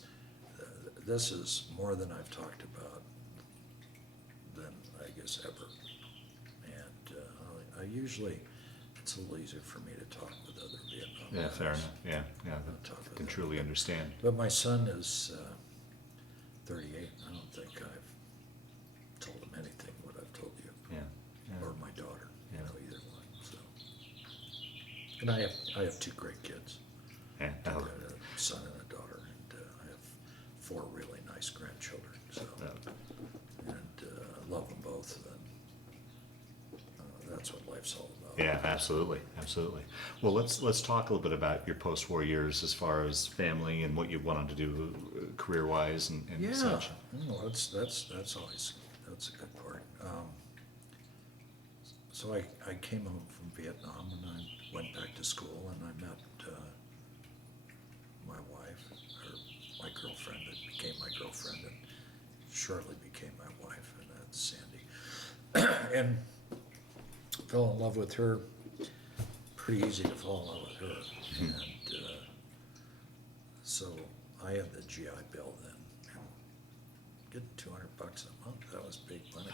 is more than I've talked about than I guess ever. And I usually, it's a little easier for me to talk with other Vietnam Yeah, fair veterans. enough. Yeah. Talk with Can them. truly understand. But my son is 38. I don't think I've told him anything what I've told you, Yeah. or my daughter, Yeah. either one. So, and I have two great kids. Yeah. I got a son and a daughter, and I have 4 really nice grandchildren. So, and I love them both, and that's what life's all about. Yeah, absolutely. Well, let's talk a little bit about your post-war years as far as family and what you wanted to do career-wise and Yeah, such. no, that's always, that's a good part. So I came home from Vietnam and I went back to school and I met my wife, or my girlfriend that became my girlfriend and shortly became my wife, and that's Sandy. And fell in love with her. Pretty easy to fall in love with her. And so I had the GI Bill then. Getting $200 a month, that was big money.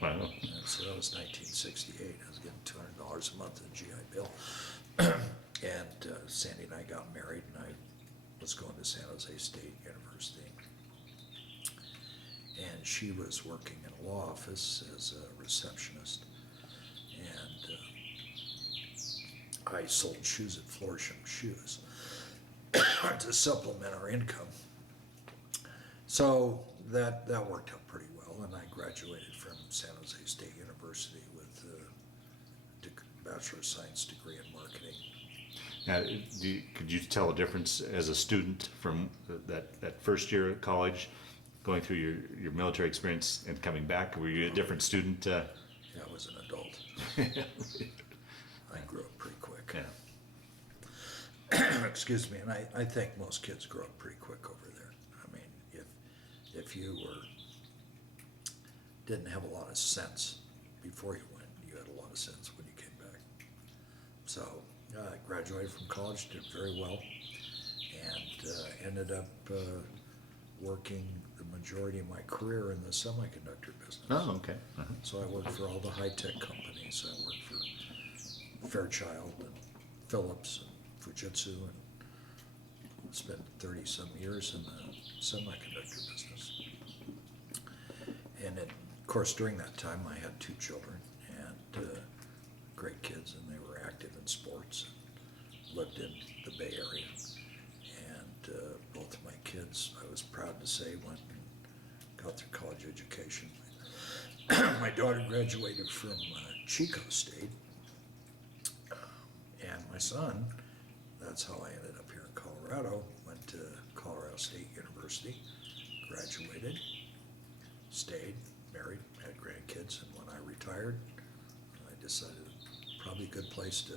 Wow. And so that was 1968. I was getting $200 a month in GI Bill. And Sandy and I got married, and I was going to San Jose State University. And she was working in a law office as a receptionist. And I sold shoes at Florsham Shoes to supplement our income. So that worked out pretty well, and I graduated from San Jose State University with a Bachelor of Science degree in marketing. Now, could you tell a difference as a student from that first year at college, going through your military experience and coming back? Were you a different student? Yeah, I was an adult. I grew up pretty quick. Yeah. Excuse me, and I think most kids grow up pretty quick over there. I mean, if you didn't have a lot of sense before you went, you had a lot of sense when you came back. So I graduated from college, did very well, and ended up working the majority of my career in the semi-conductor business. Oh, okay. So I worked for all the high-tech companies. I worked for Fairchild and Philips and Fujitsu, and spent 30-some years in the semiconductor business. And of course, during that time, I had 2 children and great kids, and they were active in sports. Lived in the Bay Area, and both of my kids, I was proud to say, went and got their college education. My daughter graduated from Chico State, and my son, that's how I ended up here in Colorado, went to Colorado State University, graduated, stayed, married, had grandkids, and when I retired, I decided probably a good place to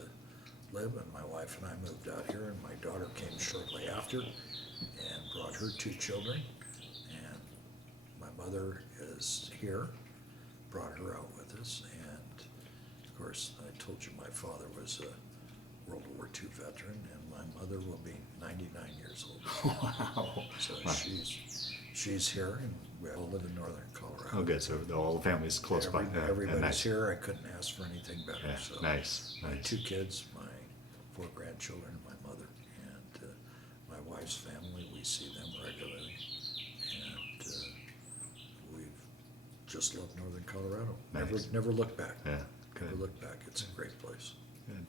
live, and my wife and I moved out here, and my daughter came shortly after and brought her 2 children, and my mother is here, brought her out with us, and of course, I told you my father was a World War II veteran, and my mother will be 99 years old. Wow. So she's here, and we all live in northern Colorado. Oh, good. So the whole family's close by. Everybody's nice. here. I couldn't ask for anything better. Yeah, So nice, my nice. 2 kids, my 4 grandchildren, my mother, and my wife's family. We see them regularly, and we've just loved northern Colorado. Nice. Never looked back. Yeah, Never good. looked back. It's a great place. Good.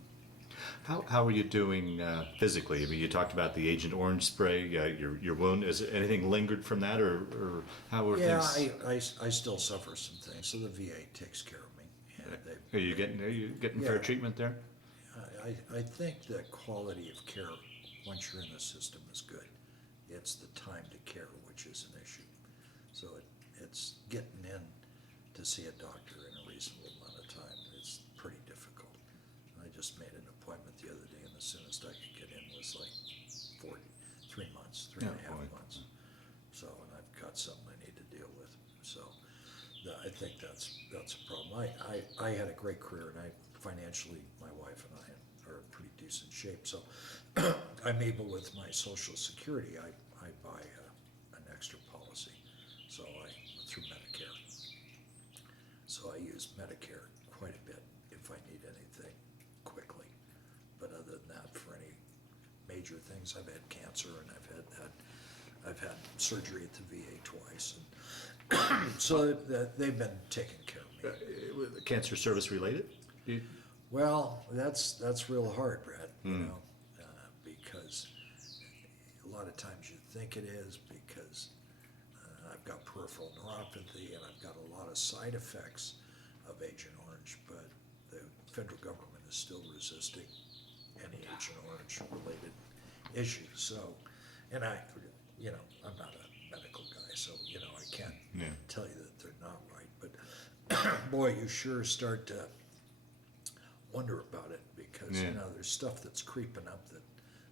How are you doing physically? I mean, you talked about the Agent Orange spray. Your wound. Is it anything lingered from that, or how are Yeah, things? I still suffer some things, so the VA takes care of me. And Are you getting fair Yeah. treatment there? I think the quality of care, once you're in the system, is good. It's the time to care which is an issue. So it's getting in to see a doctor in a reasonable amount of time. It's pretty difficult. I just made an appointment the other day, and the soonest I could get in was like 3 months, three and a Yeah, half boy. months. So, and I've got something I need to deal with. So I think that's a problem. I had a great career, and financially, my wife and I are in pretty decent shape. So I'm able, with my Social Security, I buy an extra policy. So through Medicare. So I use Medicare quite a bit if I need anything quickly. But other than that, for any major things, I've had cancer, and I've had surgery at the VA twice, and so they've been taking care of me. Cancer service related? Well, that's real hard, Brad. You know, because a lot of times you think it is, because I've got peripheral neuropathy, and I've got a lot of side effects of Agent Orange, but the federal government is still resisting any Agent Orange related issues. So, and I'm not a medical guy, so, I can't tell you that they're not right, but boy, you sure start to wonder about it, because, there's stuff that's creeping up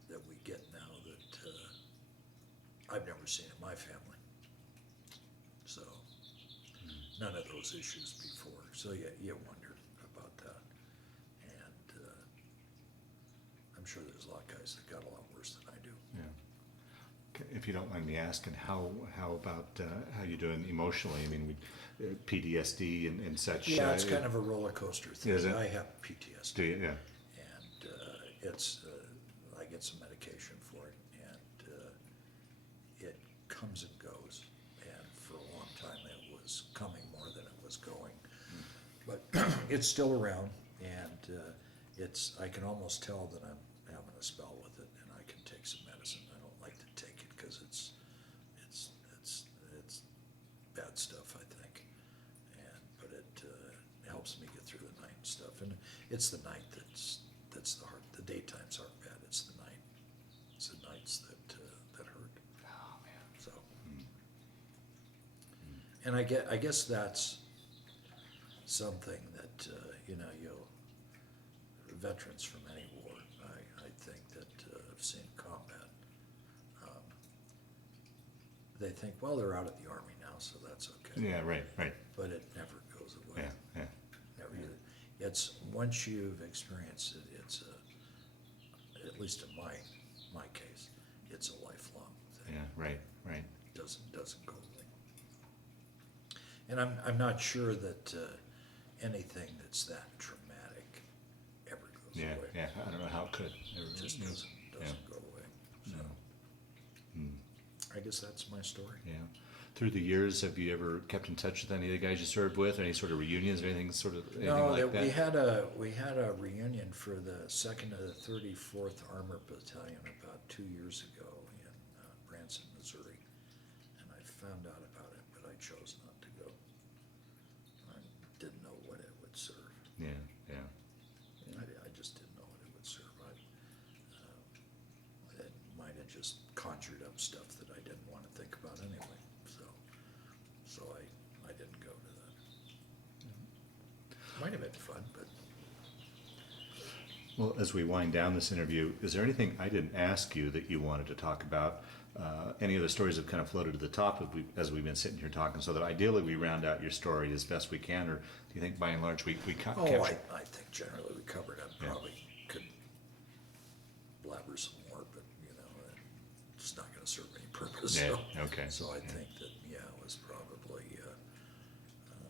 that we get now that I've never seen in my family. So, none of those issues before. So you wonder about that. And I'm sure there's a lot of guys that got a lot worse than I do. Yeah. Okay, if you don't mind me asking, how about how you doing emotionally? I mean, PTSD and such. Yeah, it's kind of a roller coaster thing. Is it? I have PTSD. Do you? Yeah. And it's I get some medication for it, and it comes and goes. And for a long time, it was coming more than it was going. But it's still around, and I can almost tell that I'm having a spell with it, and I can take some medicine. I don't like to take it because it's bad stuff, I think. But it helps me get through the night and stuff. And it's the night that's the hard. The daytimes aren't bad. It's the night. It's the nights that hurt. Oh man. So, and I guess that's something that veterans from any war, I think that have seen combat, they think, well, they're out of the Army now, so that's okay. Yeah, right, right. But it never goes away. Yeah, yeah. Never. It's, once you've experienced it, it's at least in my case, it's a lifelong thing. Yeah, right, right. Doesn't go away. And I'm not sure that anything that's that traumatic ever goes Yeah, away. yeah. I don't know how it could. It just doesn't go away. So I guess that's my story. Yeah. Through the years, have you ever kept in touch with any of the guys you served with? Any sort of reunions or anything like that? We had a reunion for the 2nd of the 34th Armor Battalion about 2 years ago in Branson, Missouri, and I found out about it, but I chose not to go. I didn't know what it would serve. Yeah, yeah. I just didn't know what it would serve. It might have just conjured up stuff that I didn't want to think about anyway. So I didn't go to that. Might have been fun, but. Well, as we wind down this interview, is there anything I didn't ask you that you wanted to talk about? Any of the stories have kind of floated to the top as we've been sitting here talking, so that ideally we round out your story as best we can, or do you think by and large we captured? I think generally we covered up. Yeah. Probably could blabber some more, but it's not going to serve any purpose. Yeah, So, okay. So I think that it was probably.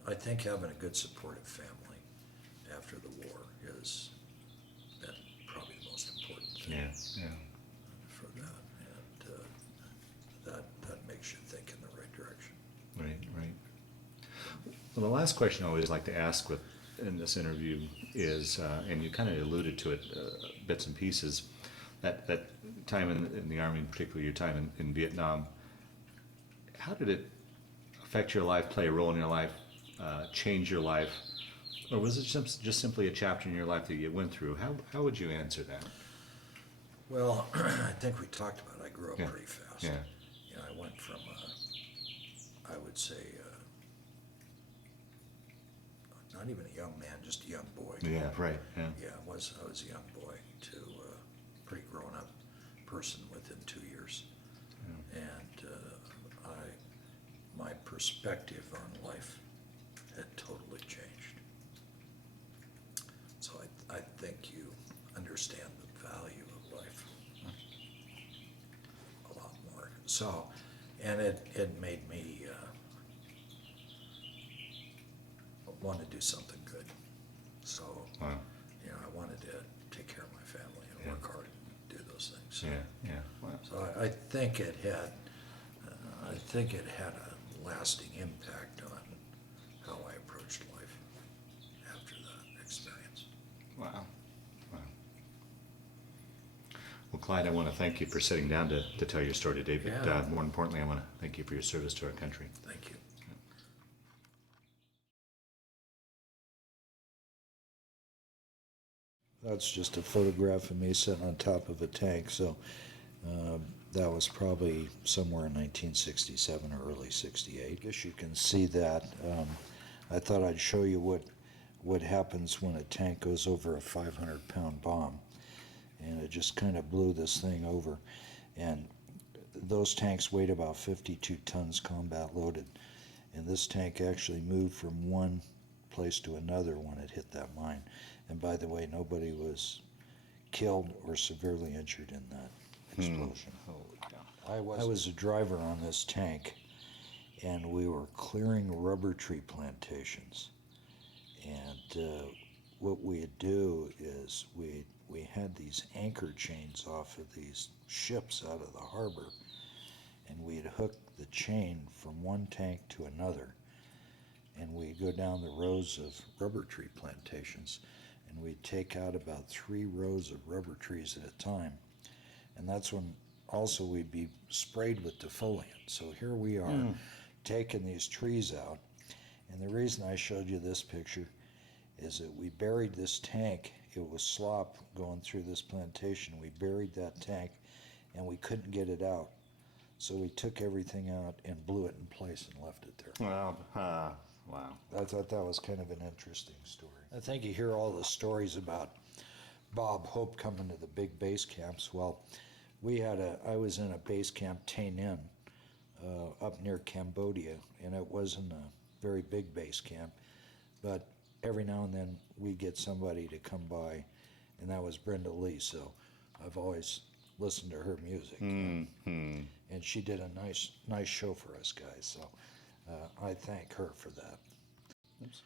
I think having a good supportive family after the war has been probably the most important thing. Yeah, yeah. For that, and that makes you think in the right direction. Right, right. Well, the last question I always like to ask in this interview is, and you kind of alluded to it, bits and pieces, that time in the Army, particularly your time in Vietnam, how did it affect your life, play a role in your life, change your life, or was it just simply a chapter in your life that you went through? How would you answer that? Well, I think we talked about it. I grew up Yeah. pretty fast. Yeah. I went from, I would say, not even a young man, just a young boy. Yeah, right. Yeah. Yeah, I was a young boy to a pretty grown-up person within 2 years. Yeah. And my perspective on life had totally changed. So I think you understand the value of life a lot more. So, and it made me want to do something good. So, Wow. I wanted to take care of my family and Yeah. work hard and do those things. So, Yeah, yeah. Wow. so I think it had a lasting impact on how I approached life after that experience. Wow. Wow. Well, Clyde, I want to thank you for sitting down to tell your story today, but Yeah. more importantly, I want to thank you for your service to our country. Thank you. That's just a photograph of me sitting on top of a tank, so that was probably somewhere in 1967 or early 68. I guess you can see that. I thought I'd show you what happens when a tank goes over a 500-pound bomb, and it just kind of blew this thing over. And those tanks weighed about 52 tons combat loaded, and this tank actually moved from one place to another when it hit that mine. And by the way, nobody was killed or severely injured in that explosion. Holy cow. I was a driver on this tank, and we were clearing rubber tree plantations. And what we'd do is we had these anchor chains off of these ships out of the harbor, and we'd hook the chain from one tank to another, and we'd go down the rows of rubber tree plantations, and we'd take out about 3 rows of rubber trees at a time. And that's when also we'd be sprayed with defoliant. So here we are taking these trees out. And the reason I showed you this picture is that we buried this tank. It was slop going through this plantation. We buried that tank and we couldn't get it out. So we took everything out and blew it in place and left it there. Wow. Wow. I thought that was kind of an interesting story. I think you hear all the stories about Bob Hope coming to the big base camps. Well, I was in a base camp, Tain Inn, up near Cambodia, and it wasn't a very big base camp, but every now and then we get somebody to come by, and that was Brenda Lee, so I've always listened to her music. Mm-hmm. And she did a nice show for us guys, so I thank her for that. Oops.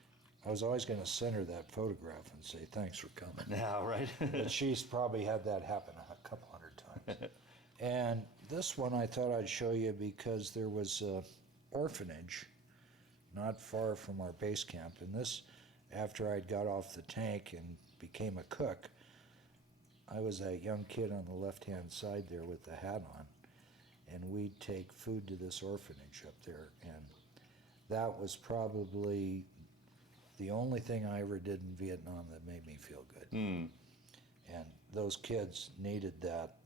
I was always going to send her that photograph and say thanks for coming. Yeah, right. But she's probably had that happen a couple hundred times. And this one I thought I'd show you because there was an orphanage not far from our base camp. And this, after I'd got off the tank and became a cook, I was that young kid on the left-hand side there with the hat on. And we'd take food to this orphanage up there. And that was probably the only thing I ever did in Vietnam that made me feel good. Mm. And those kids needed that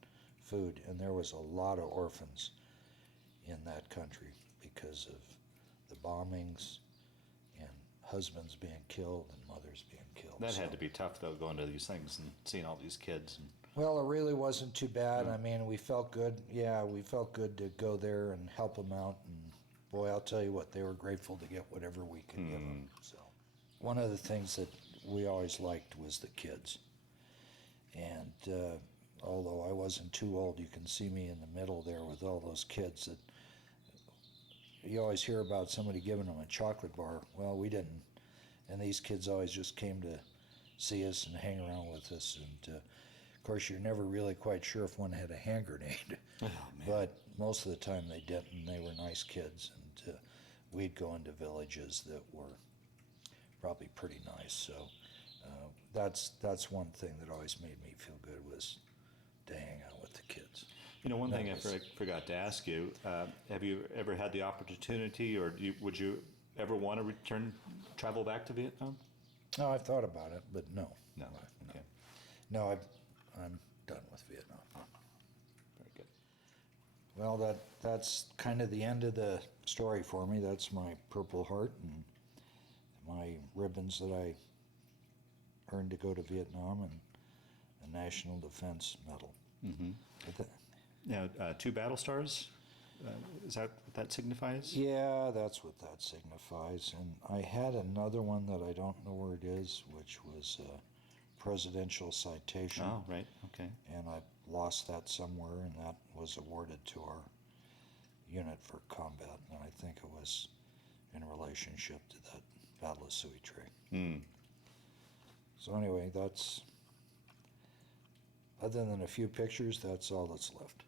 food, and there was a lot of orphans in that country because of the bombings and husbands being killed and mothers being killed. That had to be tough, though, going to these things and seeing all these kids. And... Well, it really wasn't too bad. I mean, we felt good. Yeah, we felt good to go there and help them out. And boy, I'll tell you what, they were grateful to get whatever we could give them. So, one of the things that we always liked was the kids. And although I wasn't too old, you can see me in the middle there with all those kids that you always hear about somebody giving them a chocolate bar. Well, we didn't. And these kids always just came to see us and hang around with us. And of course, you're never really quite sure if one had a hand grenade. Oh, man. But most of the time they didn't, and they were nice kids. And we'd go into villages that were probably pretty nice. So that's one thing that always made me feel good, was to hang out with the kids. You know, one That thing I was- forgot to ask you, have you ever had the opportunity, or would you ever want to travel back to Vietnam? No, I've thought about it, but no. No. Okay. No, I'm done with Vietnam. Very good. Well, that's kind of the end of the story for me. That's my Purple Heart and my ribbons that I earned to go to Vietnam, and a National Defense Medal. Mm-hmm. But that- Now, 2 battle stars, is that what that signifies? Yeah, that's what that signifies. And I had another one that I don't know where it is, which was a presidential citation. Oh, right, okay. And I lost that somewhere, and that was awarded to our unit for combat. And I think it was in relationship to that Battle of Sui Tree. Mm. So anyway, that's, other than a few pictures, that's all that's left.